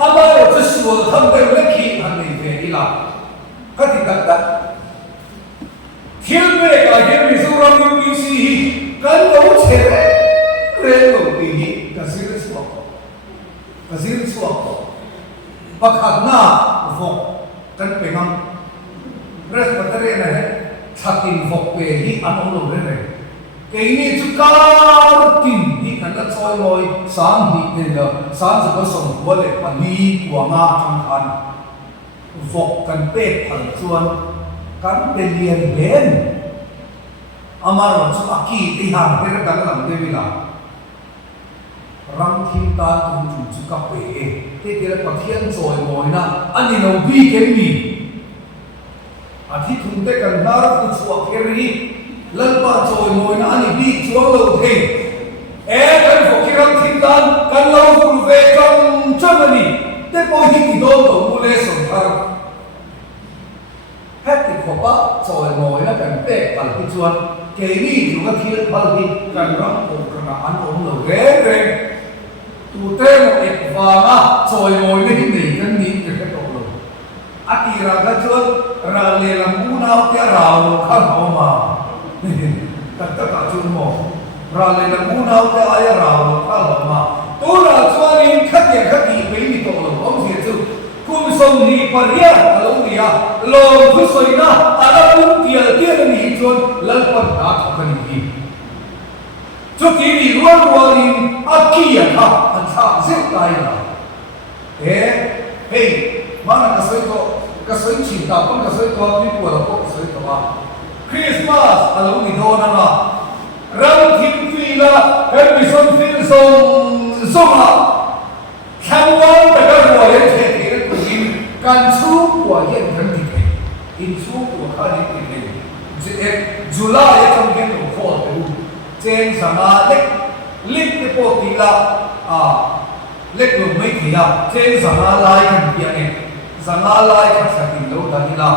อามาเราจะสวดทำเป็นเล็กขีดหันในเวทีละก็ติดกันเที่ยวเมื่อการเที่ยวมิซูรามิมิซีกันเราเชื่อเรื่องตีนี้กสิริสวกประคับหน้าฟกกันเป็นมั้งเรื่องปัตตานีนะฮะชักตินฟกเวที่อันนั้นเราเรื่องเกี่ยนี่จุการตินที่กันละซอยลอยสามหินเนี่ยสามจะผสมหัวเล็กมันมีหัวงาทางคันฟกกันเป็ดผันชวนกันเป็นเรียนเบนอามาเราสุอากีที่ห่างไปกันหลังเดวิลารังทิมตาตุนจุจุกับเอ๋ที่เดี๋ยวเราเที่ยงซอยลอยนะอันนี้เราบีเกมีอาทิตย์ทุ่งเตกันนาร์กุศลเกรีลันปาจอยลอยนะอันนี้บีชัวร์เราเทกันพวกที่รังทิมตากันเราฝุ่นเวกันจังนี่แต่พอที่ติดโดนตัวมูเลสงครามแพทย์ติดขบะจอยลอยนะกันเป๊ะกันที่ชวนเกนี่อยู่กับที่พัลที่กันรังโอกันอันองเราเร่ตูเต้เราเอกฟ้าจอยลอยไม่ได้หนีกันนี่จะแค่ตกลงอาทิราก็ชวนเราเลี้ยงมูนาแค่เราข้ามเอามาแต่ถ้าการชวนมองเราเลี้ยงมูนาแค่ไอ้เราข้ามเอามาตัวเราชวนนี้ขัดแย้งขัดดีไม่มีตกลงผมเสียชื่อคุณสมดีปริยาลงดีอะลงทุสอยนะอะไรพุ่งเกี่ยวเกี่ยวนี่ชวนเลิกปัญหาทุกคนนี้จุดที่มีรัวนี่อาคียะค่ะอันชาเสียใจนะเฮ้ยมันก็สวยตัวก็สวยชินตาผมก็สวยตัวพี่ปวดก็สวยตัวคริสต์มาสอะไรนี่โดนนะเราทิ้งฟีละเฮ้ยมีส่วนฟีลส่งมาแค่วันแต่ก็รัวเล่นเทปนี้ก็ยิงการสู้หัวเย็นกันดีเลยอินสู้หัวข้าดีเลยจุฬายังทำเงินหลวงพ่อเจนสมาเล็กลิปไปโปรตีละ lek lo mai thia chen zanga lai kan pia ne zanga lai kan sa tin lo da ni la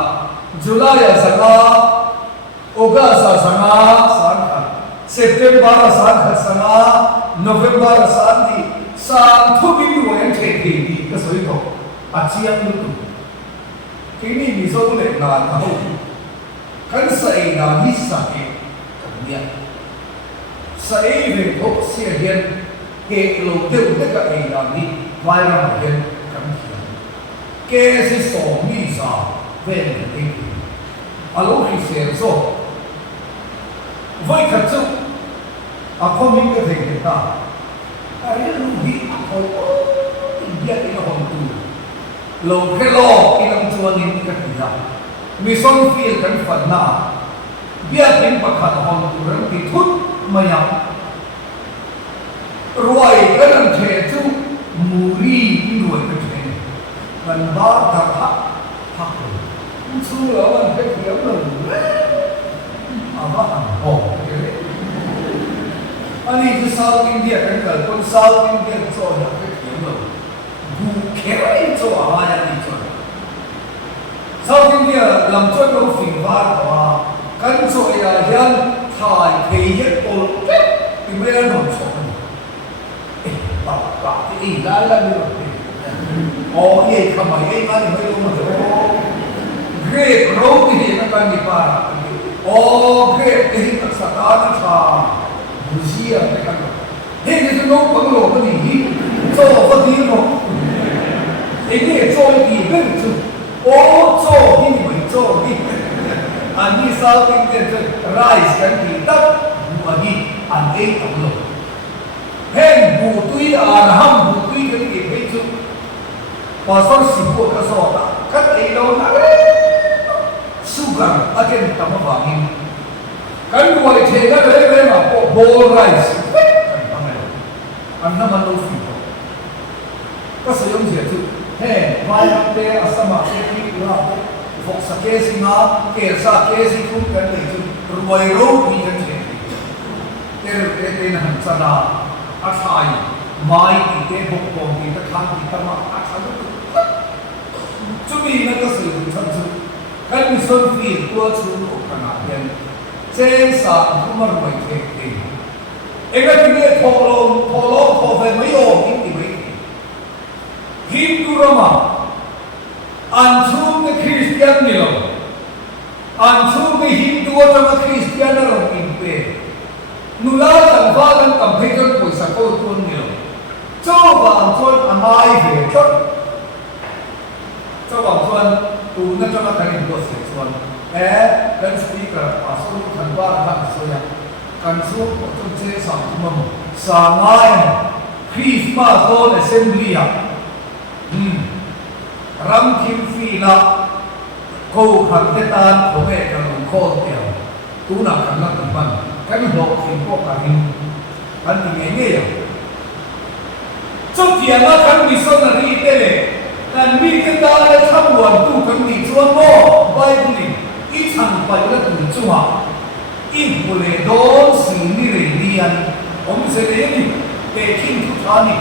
July zanga August zanga san kha September san kha zanga November san di san thu bin lo en the thi di ka soi ko a chiang lu tu kini mi so le na na ho kan sai na hi sa ke kan nia sai ve ko sia hian ke lo te u te ka ei na ni vai ra hian kan thia ke si so mi sa ve ne te alo hi se so voi ka chu a ko min ka te ke ta a ri lu hi a ko ya ke ho tu lo ke lo ki nam chuan in ka ti ya mi son feel kan fan na bia tin pa khat hon tu ran ti thut maya roi ka nan the chu muri ni roi ka the man ba ta ha ha ko chu lo man ke ti lo ava an ho ani tu South India kan kal kon South India cho ya ke ti lo bu ke rai cho ava ya ni cho South India lam cho lo fin va ta kan cho ya hian thai ke ye ol ke ti me no cho ba ti la la ni o ye kama ye ma ni mai lo ma great ro ti na kan ni pa o great ti ta sa ta na tha buzia ne kan he ni no pa lo ma ni cho fa ti no e ni cho ti ben chu o cho ni mai cho ni ani South Indian rice kan ti ta bu ani an ei ta lo hen bu tui an ham bu tui kan ti pe chu pa so si ko ka so ta kan ei lo na sugar again ta ma ba ni kan wai the ga le ma ko bowl rice kan ta mai an na ma lo fi ko ka so yong je chu he vai ap te asama te ki ra fok sa ke si na ke sa ke si ku kan le chu roi ro ni kan che te na han sa na a thai mai ti te bok bom ti ta khan ti ta ma a tha lu chu mi na ka su chan chu kan mi son fi tua chu ko kana hian chen sa ku ma roi te te e ga ti ne tho lo ve mai o ni ti mai Hindu Roma Anjum ke Christian ni lo Anjum ke Hindu atau Christian lo impe nula tan valan kam phaiton poisa ko tun ni lo choba chon amai ve chot choba chon tu na chama kan ko se chon kan speaker pasu than ba ha so ya kan su ko chon che sa mum sa ngai Christmas on assembly ya ram kim fi la ko khan te tan ko me kan ko te tu na kan la kan ban kan ho fin ko ka hin kan ni nge ya chok ya ma kan mi so na ri te le kan mi ke ta le tham wan tu kan ni chuan mo bible i chang pa la tu chu ma in bu le don si ni re lian om se le ni te kin tu tha ni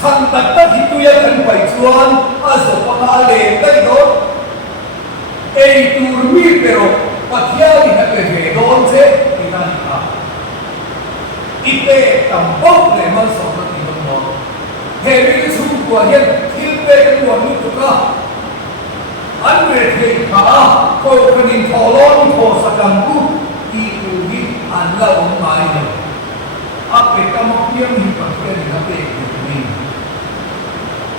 chan tak ta hi tu ya kan pai chuan a so pa na le dai do ei tur mi pero pathia ni na ke ve don se ita ni ka ite tampok le man so na ti don mo he ri chu ko hian thil pe kan wa ni tu ka an re the ka ko kan in tholon ko sa kan ku ti tu hi an la on mai ne a pe ka mo piam ni pa ke ni na pe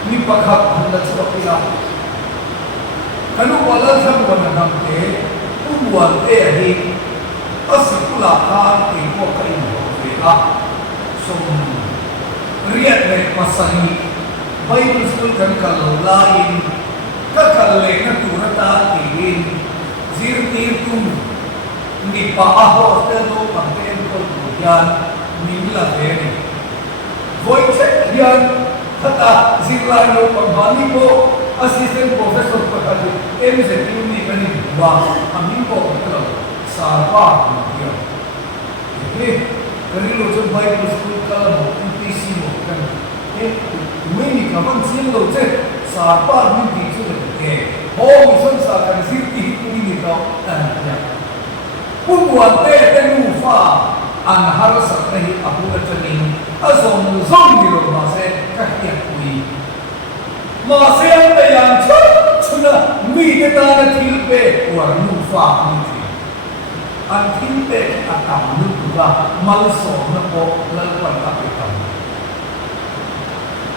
ni pakhat handa chu pila kanu wala tham wan nam te umwan te hi asikula kha ti ko kai mo te a som riat le pasani bible school kan kal lain ka kal le na turata ti in zir tir tum ni pa a hostel no panten ko yan min la te ni voi check yan kata zirlano pambani ko assistant professor pakati MZ ni kani ba amin ko मतलब sarpa dia ini kani lo jo bible school ka mo PC mo kan mấy mình cả vẫn xin đầu chứ sa ba mình đi chú được kề hồ mình xuân sa cần xin đi cũng đi đâu cũng buồn tê tê nu pha anh har sắc này abu đã chân in azon zon đi rồi mà sẽ các tiệc quý mà sẽ anh bây giờ chút na mi cái ta đã thiếu về của nu pha mình anh thiếu về cái cảm nu ra mal so nó có lần quan trọng cái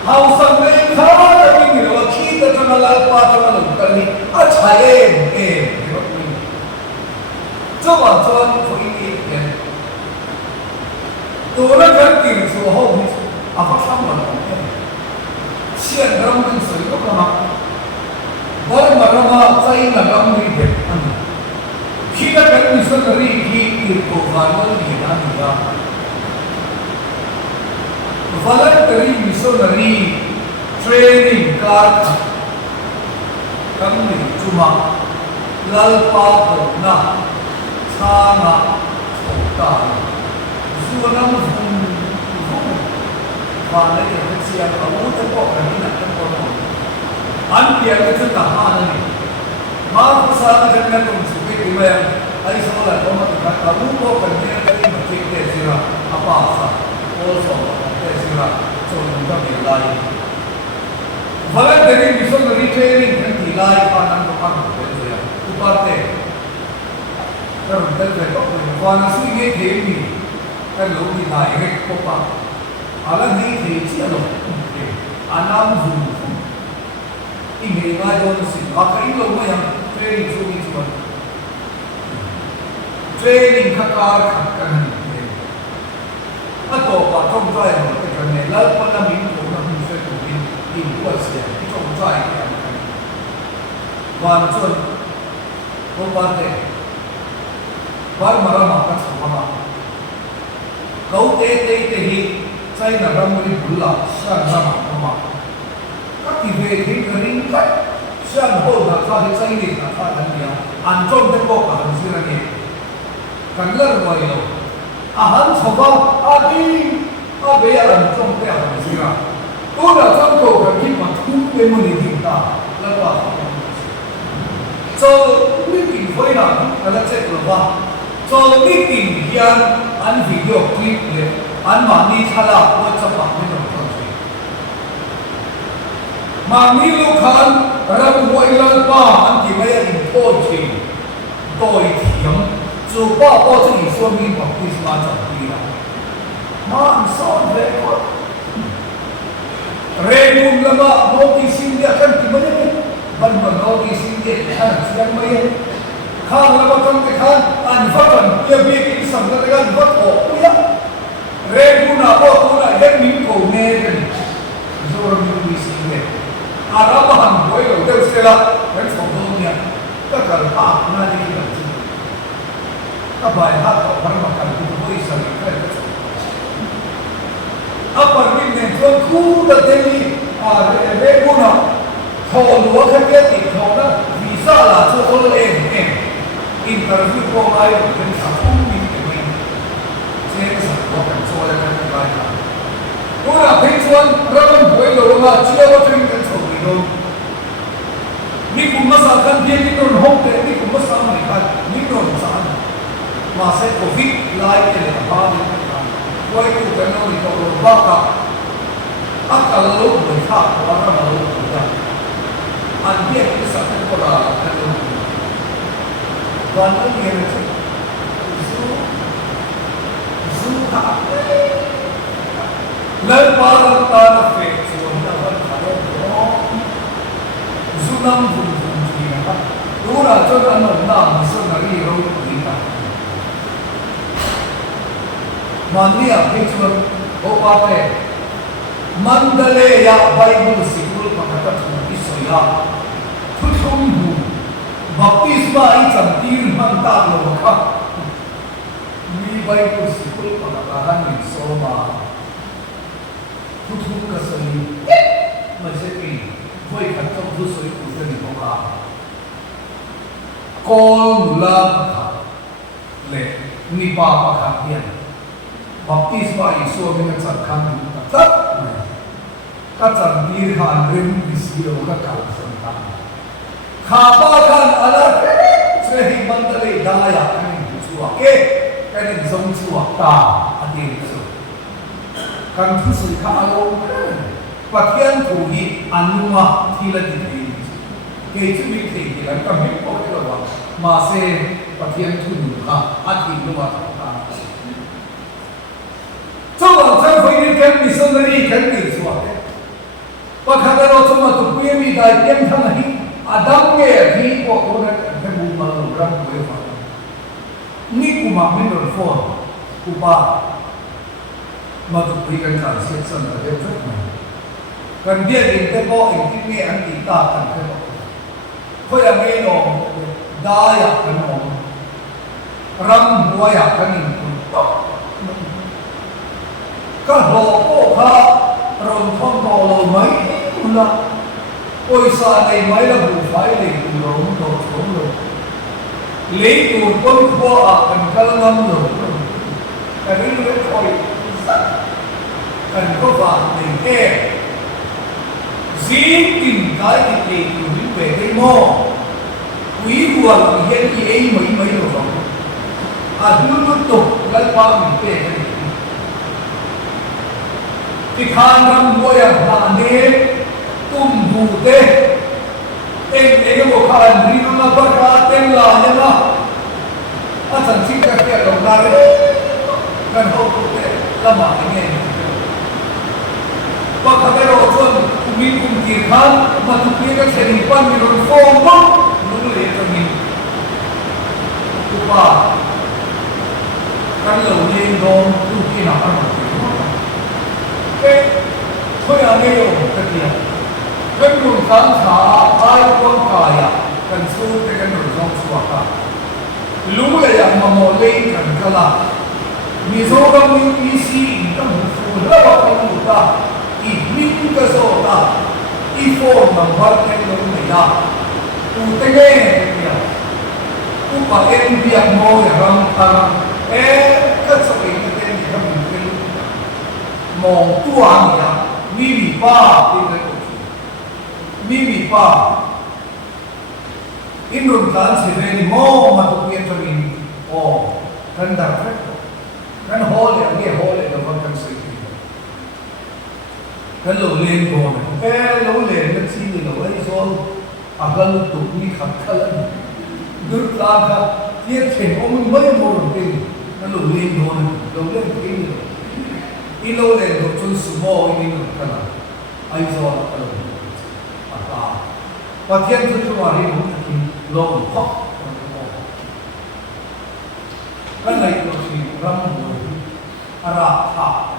hậu sang đây khá là mình hiểu là khi ta cho nó là qua cho nó là cái gì à chạy em cho bạn cho anh có ý nghĩa tôi đã cần tìm số hậu à phát sáng mà chuyện làm mình sử dụng là bởi mà nó chạy là làm gì vậy khi đã cần mình sử dụng khi yêu cầu vào nó gì đó thì ra voluntary missionary training card kami cuma lalpa na sana chota zuanam zung wana yang siang kamu tepok lagi nak tepok an dia itu tahan ni maaf pasal jangan mensukai dia ai semula kamu kau kerja kali macam ni apa asal also sila so nunca nilai voluntary missionary training kan nilai panan to kan betul uparte kan betul ko wana singe themi kan lo nilai rek ko pa ala nei thei chi alo anam zu inge ga don si akai lo ma yang training so ni chuan training khakar kanก็ตัวต้องใจมันเป็นกันเนี่ยแล้วก็น้ำมิ้นผมน้ำมิ้นช่วยผมกินกว่าเสียที่ต้องใจกันวันชนผมวันเด็กวันมารามาก็สมมาเขาเตะฮีใจน่ารักไม่บุญละช่างน้ำมาก็ที่เวทีกริ่งไปช่างโหดนักข่าวใจดีนักข่าวนั่นเดียวอันจงเป็นพวกกันสิระเนี่ยกันเลิกไว้แล้วอาหารสบายอาดีอาเบียร์จงเตะหันสิระตัวเราจำตัวกันที่มันทุ่มเป็นมันดีตาแล้วก็จอไม่ติดไฟนะอะไรเจ็บหรือว่าจอไม่ติดยันอันวิดีโอคลิปเลยอันมันนี่ชาลาว่าจะปักไม่ต้องทำสิมันนี่ลูกค้าเราไว้แล้วป้าอันที่ไม่ยังโทษจริงโดยเถียง就爸爸这里说明把为什么长低了，妈，你说这个，人们那么脑筋心的看怎么的，本脑筋心的看怎么的，看那么怎么看，按发展也别给什么那个发错不呀，人们那么多那人民口那个，说脑筋心的，阿拉们不会有就是了，人从头呢，这个大那里的。apa yang harus orang makan itu boleh sampai ke apa ini tuan kuda demi reguna kalau dua kerja kalau visa lah so interview kau ayo dengan satu minggu saya satu orang soalnya kan baik orang penjual orang boleh orang siapa yang kan soalnya ni pun masakan dia ni pun hotel ni pun masakan mereka ni pun masakan masa COVID lain yang apa ni? Wah itu kan orang itu orang bakar, akal lalu berhak orang lalu berhak. Anda itu satu orang lalu. Wanita ni ada zuha. Lepas tanah fek, sudah berkata zunam zunam dia. Dua orang nak misalnya orang kita. Mania picture opate mandale ya Bible sikul pakatat isoya tutumbu baptisma itam tin manta lo ka ni Bible sikul pakataran ni soma tutum kasali masaki voi khatam du soi usani hoka kol mula pakha le ni pa pakha pian baptisma Yesus dengan sakam tak các chẳng đi hàn rin video các cầu sân tăng khá ba khan ala sẽ hình bằng tali đa ya cái này chua cái này giống chua ta anh đi rồi kan thu sui kha alo pathian thu hi anuma thila di ke chu mi the lan kam hi ko ke lawa ma se pathian thu nu kha athi nu ma ta cho wa cha phoi ni kan missionary kan ni suwa pakha ro chuma tu pe mi dai tem thang hi adam ke thi ko ko na ke mu ma lo ram ko fa ni ku ma min ro fo ku pa mà tụi đi cần thảo xét sân ở đây rất nhiều cần biết đến cái bộ hình kinh nghiệm anh tí ta cần cái bộ khôi là nghe nó đa ya cái nó ram mua ya cái mình các đồ cổ ha rồi không đồ rồi mấy là ôi sao này mấy là vụ phải để cùng đồ đồ xuống rồi lấy tụi quân khoa cần cái năm rồi cái đấy nó thôi cần có vạn để nghe dĩ tình cái thì của những về cái mò quý vua là hiện thì ấy mấy đồ không luôn tục lấy qua mình về cái gì thì khan năm mua ya là nên tum bù tê em cái bộ khan đi nó bắt ra tên là nhân đó chẳng chỉ cái việc đồng ra đấy cần hậu tệ là mà anh em và các cái đồ xuân mình cùng kỳ khăn mà thực hiện các sẽ đi quan mình rồi phong mất nó lấy cho mình và cái lẩu lên đó tu kia nào ăn cái thôi anh em cái gì cái đường sáng thả ai quan cài à cần su cái đường trong suốt à lũ là dạng mà mò lên cần cái là Mizoram ni isi intam full rawa kamuta ibnin ka sota ifo number ken lo niya utenge niya upa en biak mo ya ram ta ka choi ni ten ni kam ni mo tua niya mi pa ti ka mi pa inun kan se ni mo ma tu pien to ni o kan dar kan hole nghe hole là con cần sự kan lẩu lên còn cái lẩu lên cái gì lẩu ấy rồi gần tụ đi khắp cả lần được làm cả tiết tiền ông mấy mùa đầu tiên kan lẩu lên rồi lẩu lên cái gì đi lẩu lên rồi chun sumo ini kan ai rồi và thiên thứ cho vào đi đúng là lẩu khóc cái này là gì ram ara tha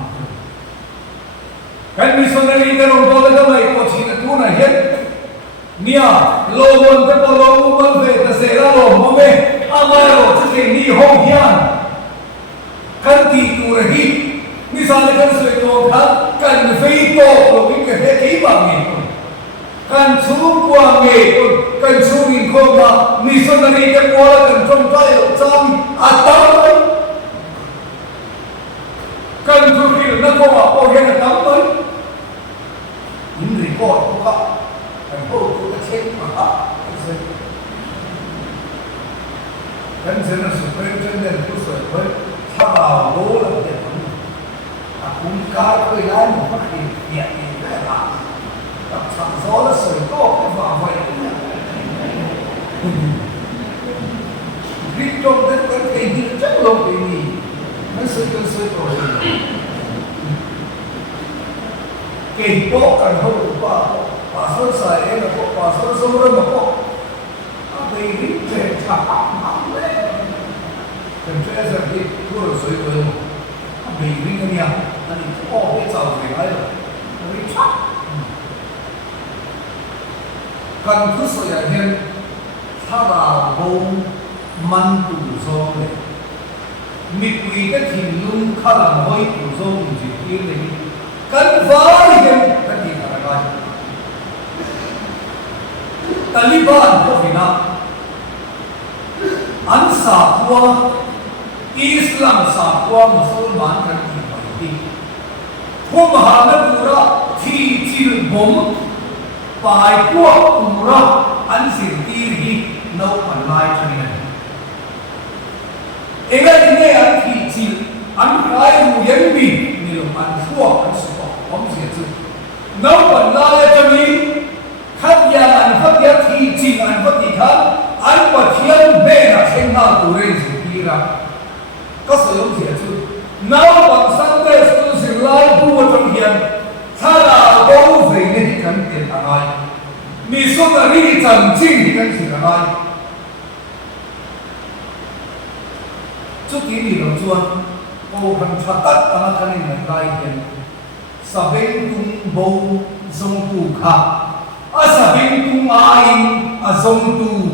kan missionary ka ron ko la mai ko chi na tu na het nia lo mon te ko lo mu ban ve ta se ra lo mo me amaro chu ke ni ho hian kan ti tu ra hi ni sa le kan se to kha kan ve to lo wi ke he ki ba nge kan chu kwa nge kan chu rin ko ba missionary ka ko la kan trong tai lo cham a ta cần thực hiện nó có bảo có hiện là tắm tới những người con của các thành phố của các chết mà cần sẽ là sự quen chân nên có sự với sao vào bố là việc cũng cái lái một phát hiện hiện thì để làm tập sẵn gió là sợi có cái vào vậy đi trong cái gì chắc lâu thì gì nó sẽ rồi cái bộ cần hậu quả sơ sài em là quả sơ sơ hơn mà có vì cái chuyện thả lắm đấy cần chơi giờ đi thua rồi sôi rồi vì cái nhà anh đi có cái giàu về ấy rồi vì chắc cần cứ sôi ở hiện thà là vô man tù do đấy mít quý cái thìn lung khá là hơi của dâu của chị kia này cân vãi hiểm cái gì cả là Taliban có Việt Nam anh xả qua Islam xả qua Muslim cái gì phải đi không mà hàng nó pura thì chil bom pai ko umra an sir ti hi no pan lai chani ega dine an thi chil an kai mu yan bi ni lo an thua an su ko om sia chu no pan lai chani khat ya an khat ya thi chil an pati kha an pa thiam be na theng ha tu re ji pi ra có sự ông thiệt chứ nào bằng sáng đây tôi sẽ lại bùa trong hiền tha là đâu về nên thì cần tiền thằng ai mi số là đi trần trinh thì cần gì thằng ai chút tí đi đồng chuan ô cần phát tắt anh cần nên lại hiền sa bên tung bầu dòng tu khá sa bên tung ai dòng tu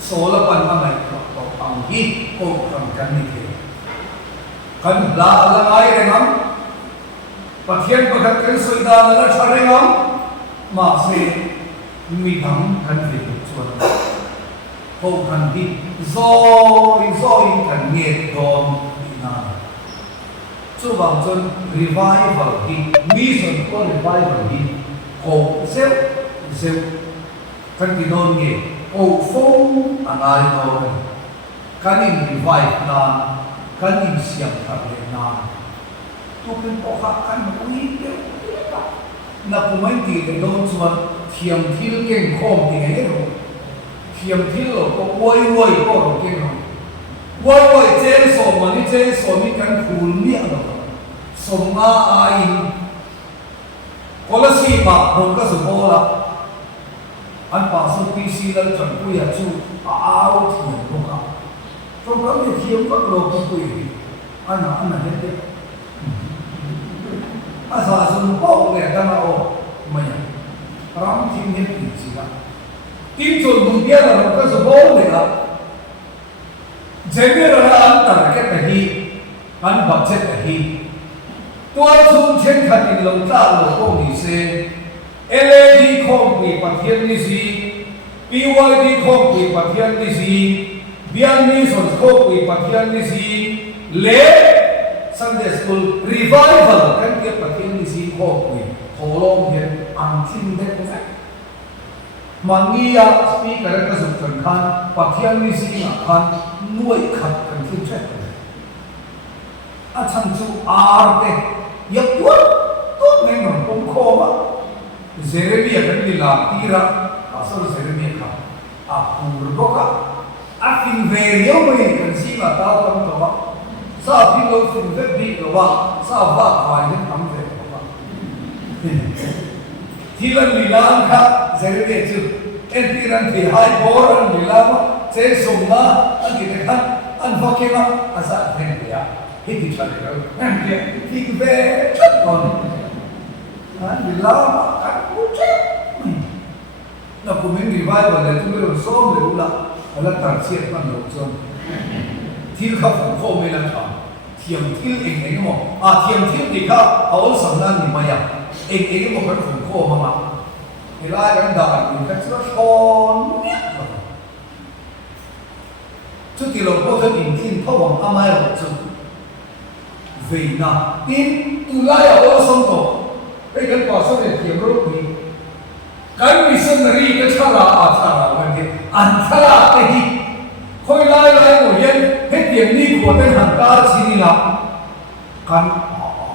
số là phần mà này có bằng hít cô cần cần như thế kan la la ai rengam pathian pakat kan soida la cha rengam ma se mi dham kan fi chuan ho kan hi zoi kan nge dom na chu bang chon revival hi mi son ko revival hi ko sel kan ti don nge o phong anai ko kan in revive na kan in siam thar le na tu pen po kha kan mo ni te na pu mai ti le don chuan thiam thil keng khom ti nge ro thiam thil lo ko woi ko ro keng ro woi chen so ma ni chen so mi kan khul mi a lo som nga ai ko la si ma ro ka su ko la an pa so pi si la chan pu ya chu a ro thiam ko ka trong đó thì thiếu các đồ công quỷ anh là hết đấy sao dùng bộ để ta nào mày ram thiên nhiên thì gì đó tin chuẩn đúng kia là một cái số bộ này đó 제대로 안 따르겠다니 안 받쳤다니 또 숨chen 같은 롱따로 공이세 LED 공이 받현니시 BYD 공이 받현니시 비안니 선스코이 받현니시 레 Sunday School Revival kan dia 받현니시 공이 토롱hen 안팀데 Mangia speaker ka sumtan khan pathian ni si na khan nuai khat kan thin chat a chan chu ar te yapur to ngai non pom kho ba Jeremia kan li la tira asal Jeremia kha a pur bo ka a fin ve yo mai kan si na ta tam to ba sa phi lo fin ve bi lo ba sa ba khai ni am ve ba Thilan lilang ka Jeremia chu entiran thi hai boran lilama che somna agi dekhan an vakema asa thengya hiti chale ro nge tik ve chat kon an lilama kan puche na pumen revival le tu lo som le ula ala tar siat man lo chon thil kha phom kho me la tha thiam thil eng mo a thiam thil ti kha aul samna ni maya eng mo kan phom kho ma thì lại cái đợt mình cách rất con miết rồi trước khi lâu có thể nhìn tin thâu bằng âm ai ở chỗ vì nào tin từ lại ở sông tổ đây cái quả sông này thiệp lúc gì cái missionary cái cha là vấn đề ăn cha là cái gì khôi lại ngồi yên hết tiền đi của tên hàng ta chỉ đi làm cần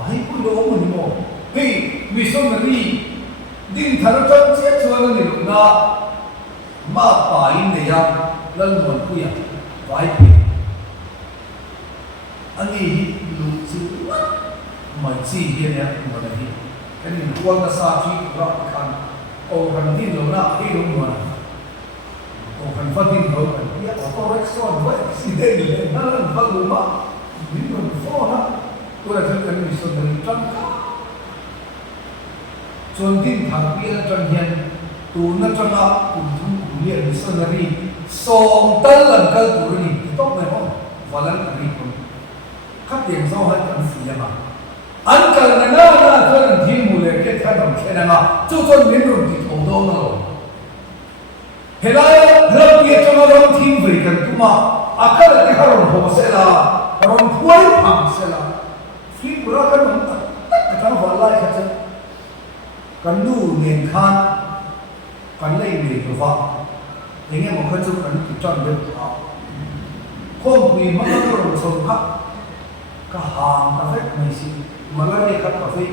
hay cũng đâu mình mua hey missionary Din thar chon che chuan ni lu na ma pa in ne ya lan mon ku ya vai pi ani hi lu chu mai chi hi ne mo na hi kan ni huang na sa chi ra kan o kan din lo na hi lu mo o kan fa din lo kan ya o rek so vai si de ni na lan fa lu ma ni mo fo na tu ra kan ni so ni tan Chon tin thang pi na chon hian tu na chon a kum thum kum le missionary som tal lan kal tu ni tok mai hom walan ri kun khat yeng zo ha kan si ya ma an kal na chon thim mu le ke kha dam khe na ma chu chon min ru ti tho do na lo helai ram ye chon ram thim ve kan tu ma akal ke ha ron ho se la ron phuai phang se la fi pura kan ta ka ta wa lai kha kan nu nen khan kan lei ni to wa enge mo khan chu kan ti chan de ta khom pi ma ka ro so kha ka ham ta fe mai si ma la ne ka fe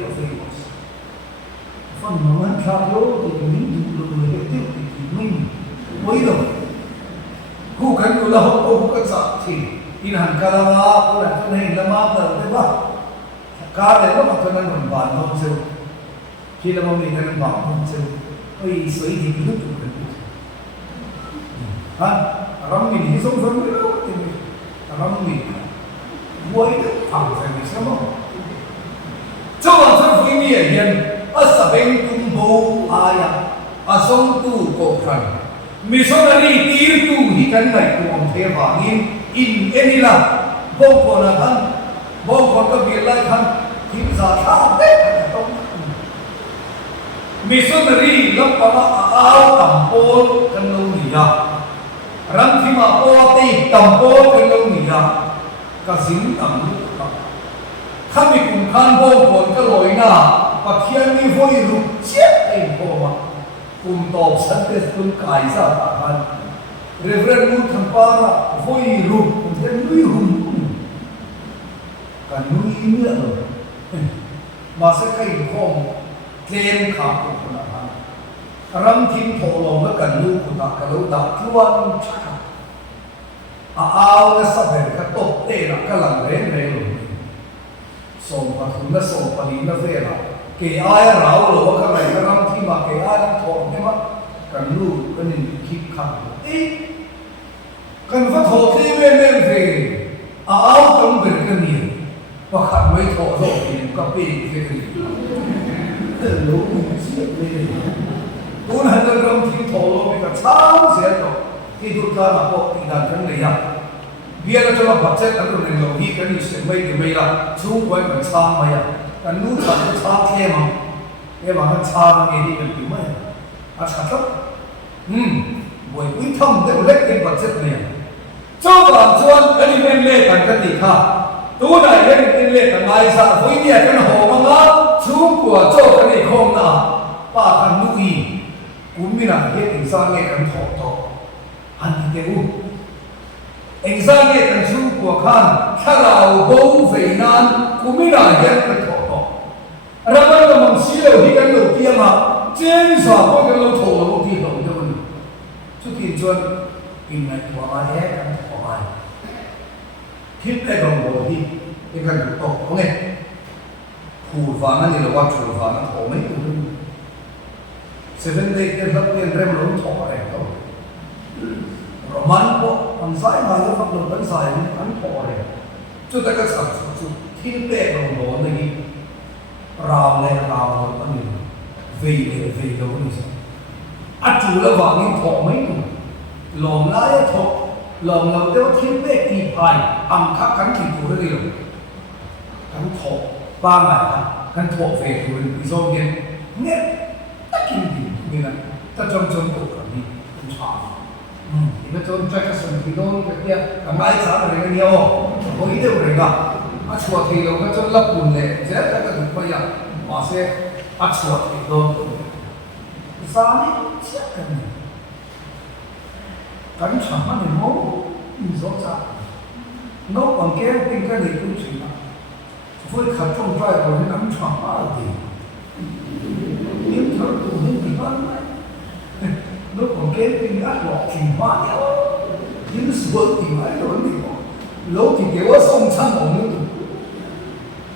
phần mà mình tra vô thì mình dùng được người tiếp thì mình mới được khu cảnh của lão khu cảnh sát thì in hàng Calama của là cái này là mà đấy ba cá đấy nó mặc cái này còn bản không chứ khi là mình cái này bản không chứ ơi sấy thì cứ được ha ram mình thì sống sống đấy thì ram mình quay được thẳng phải bị sao không cho bạn cho phụ nữ hiện asabeng tumbo aya asong tu ko khan missionary tir tu hi kan nai ko om the wangin in enila bo ko na khan bo ko ka bi lai khan thim za tha te tong missionary lam pa ma ao tam pol kan lo ni ya ram thima po te tam pol kan lo ni ya ka sin tam lu ka khami kum khan bo ko ka loi na và thiên ni voi rụt chết em cô mà cùng tọt sẵn để cùng cài ra cả hai Reverend Moon thằng pa là voi rụt cùng thiên nuôi hùng cả nuôi nữa rồi mà sẽ cây khom lên khám của con là ram thiên thổ lòng nó cần nuôi của ta cả lâu đã luôn chắc ao nó sắp về cái tốt tệ là cái lần đến đây rồi sòng và thùng nó sòng và đi nó về là cái ai rau rồi cái này cái năm khi mà cái ai đang thọ nhưng mà cần lu cái nên keep calm ấy cần phải thọ thì bên về áo trong bên cái này và khát mấy thọ rồi thì có bị cái gì cái lỗ mình xếp lên cuốn hành động trong khi thọ rồi cái sáng sẽ rồi khi chúng ta là có thì là cái này à bây giờ cho bạn chết cái này rồi khi cái này sẽ mấy cái mấy là chúng quay mình sang mày à kan nu cha cha the ma e ba ha cha nge di kan ti ma a cha ta boi ui thom de lek ke ba chet ne cho ba chuan ani men le kan ka ti kha tu na yen tin le kan mai sa voi ni kan ho ma nga chu kwa cho kan ni khom na pa kan nu i kum mi na he tin sa nge kan tho to an ti ke u eng sa nge kan chu kwa khan tharau bo ve nan kum mi na he kan Raman là mình xí đầu đi cái đầu tiên mà trên sở có cái lâu thổ là một tiền đồng cho mình chút tiền chuan tiền này của ai hết ăn của ai thiết đây đồng bộ đi cái cần được tổ có nghe khủ phá nó như là quan chủ phá nó thổ mấy tụi mình seven day cái lập tiền rem lớn thổ này không Raman có ăn sai mà nó pháp luật vẫn sai ăn thổ này chút ta cái sản xuất thiết đây đồng bộ này rào lên rào rồi có nhiều vì đâu có gì à chủ là vợ nên thọ mấy người lồng lái thọ lồng lồng đeo thiên bệ kỳ bài âm khắc cắn thịt của cái điều cắn thọ ba ngày cắn thọ về rồi bị do nhiên nghe tất cả những gì này ta trong của cả đi cũng chả thì nó trong cái sân thì nó cái kia cả mai sáng rồi cái nhiều có ý tưởng rồi cả à chùa thì nó cái chỗ lấp bùn này chết cái được bây giờ mà sẽ à chùa thì nó giá này chết cái này cắn chẳng mà để máu rõ ràng nó còn kéo tinh cái này cũng chỉ là với khả trong trai rồi nó nắm chẳng mà gì những thứ của những cái văn này nó còn kéo tinh ác lọ thì hoa nhau những sự thì phải rồi thì lỗ thì kéo xong sang một nước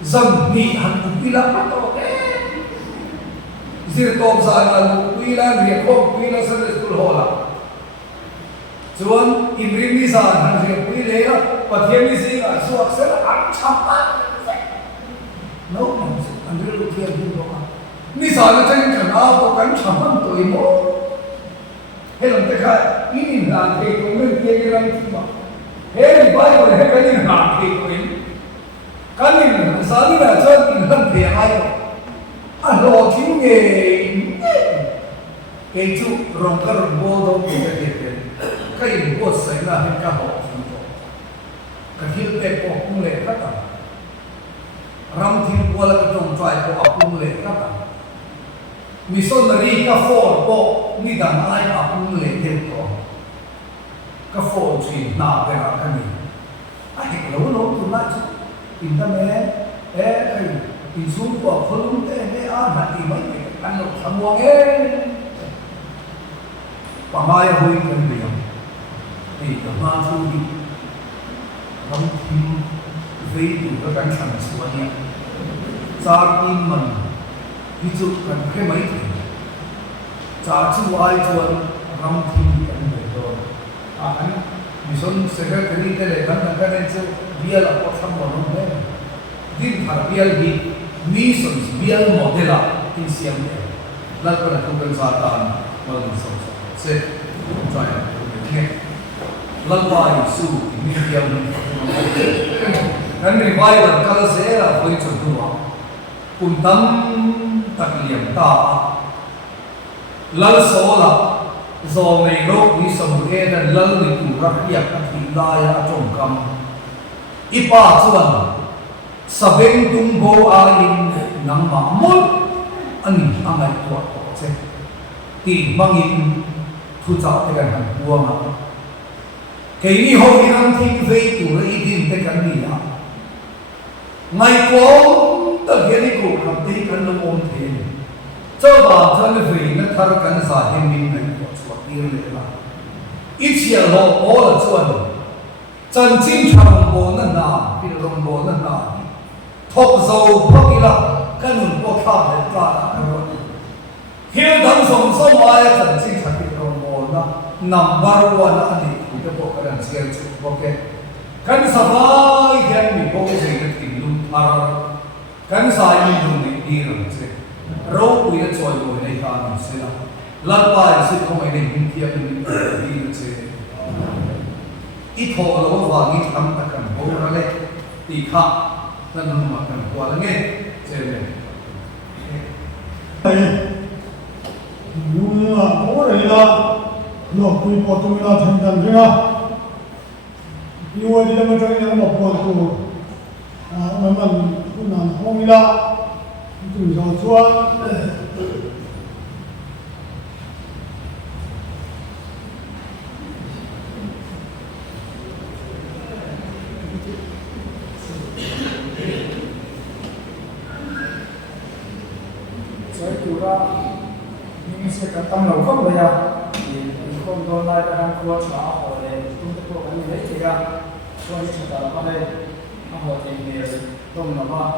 dần nghỉ hẳn một quy là bắt đầu diệt tôm dài là một quy là riêng không quy là sân school hồ là chuan in ring đi ra hẳn riêng quy đấy đó và thêm đi gì là suốt sẽ là ăn chăm ăn nấu làm sự ăn rất là thiên thiên đó đi ra nó tranh chẳng ao có cánh chăm ăn tuổi mốt hay làm thế khai in là thì cũng nên kia cái răng thì mà thế thì bao giờ cái gì làm thì cũng cái gì mà sáng là cho mình hơn thì ai rồi anh lo thiếu nghề cái chú rong cái rong bò đâu cũng cái gì bò xảy ra hết cả họ cái thiếu cái bò cũng lệ hết à ram thiếu bò là cái trồng xoài bò cũng lệ hết à missionary ka for ko ni dang ai apung le te to ka for chi na te ra ka ni ai lo lo tu na chu in ta me ai in su ko khulum te me a na ti mai kan lo samwa nge pa mai hui kan bi ni ka ma chu ni ram thim ve tu ka kan chan su ni sa in man ví dụ cần cái mấy thì trả chú ai chuan ram thim kan be do anh mission secretary te le kan kan ne chu bial a ko tham mo no ne din thar bial hi missions bial modela in siam ne la ko na ko kan sa ta mal so se try ne lalwai su ni bial kan revival kala se ra voi chu duwa kun tam tak liam ta lal sola zo nei ro ni som e na lal ni tu rak yak a thi la ya chom kam ipa chuan sabeng tung bo a in nang ma mol ani angai to che ti mangin thu cha te kan han puanga ke ni ho ni an thing ve tu ra i din te kan ni ya ngai ko ta ge ni ko kam te kan lo om the cho ba chan ve na thar kan sa hem min ngai ko chwa ti le la i chia lo o la chuan chân chính thằng bố nè na bị rong bố nè na thọc dầu bắc đi la cái nguồn quốc tháp để ra cái đó hiếu thằng sông sông ai chân chính thằng bị rong bố na number one anh đi cũng cái bộ cái đàn xe chụp ok kan sa vai hian mi bố gì cái tìm luôn thar kan sa ni luôn đi rồi chứ râu bụi nó trôi bụi này ta mình sẽ là lát bài sẽ không ai để mình kia mình đi rồi chứ ít hồ lâu và ít thấm ta cần bố ra lên thì khác nên mà cần qua là nghe chơi này nhưng mà bố đấy là lộc quy bộ tôi là thành thần chứ à yêu đi làm cái này một bộ tôi mình cũng làm không là tôi giàu chuan nhưng sẽ cả tâm lòng không bây giờ thì không có ai đã đang qua trả họ để chúng ta có cái gì đấy thì ra cho những chúng ta ở đây họ thì không là mà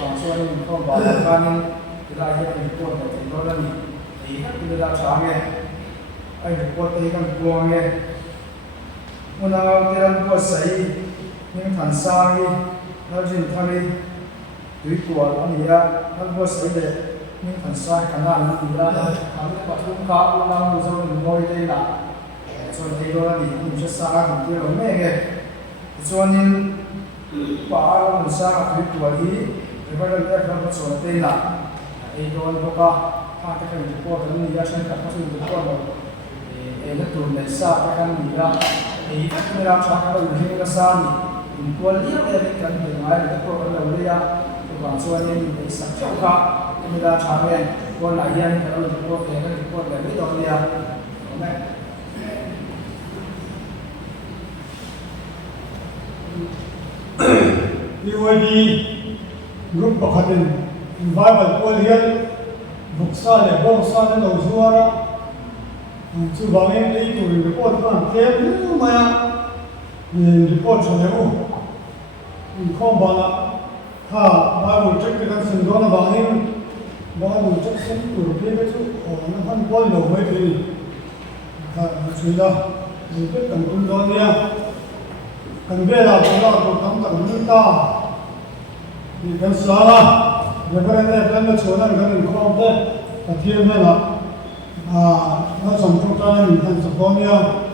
còn cho những không bảo đảm ban thì lại hiện những quân thì có là gì thì các người đã trả nghe anh được quân thì cần quân nghe muốn nào thì đang quân sấy những thằng sang đi nó chỉ thằng đi tùy của anh ấy nó quân sấy để nhưng phần sai khả năng thì là hắn có thông cáo của nó rồi ngồi đây là cho thấy đó là mình sẽ xa thì kia là mẹ nghe cho nên bà mình xa thì tuổi đi thì phải là cái nó cho đây là ấy đó nó có hai cái phần của cái này ra sang cả các thứ của nó ấy nó tụi này xa cái này ra ấy các người làm sao cái này nó xa mình quan liếc cái cái này là cái của nó đây à và cho nên mình sẽ chọn cả người ta trả về con lại yên cái đó là về cái con để biết đâu đi à UID group pakhatin environment ko hian buksa le bongsa na lo zuara chu bangin ei tu report kan tlem nu maya report chalebu khom bana ha bible check kan sindona bangin baru cek sen tu dia tu orang kan pol lo mai tu ha sudah itu kan dunia kan bela bola tu tam tak minta di kan salah referendum kan chola kan ko te pathiam na na samputa ni kan sokonia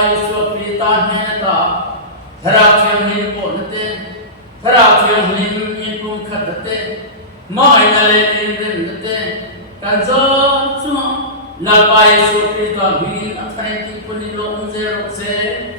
Yesu Krista neta thara thiam nin po nate thara thiam nin in pung khat nate mai na le in rin nate kanzo chuma Yesu Krista bin athai ti puni lo zero se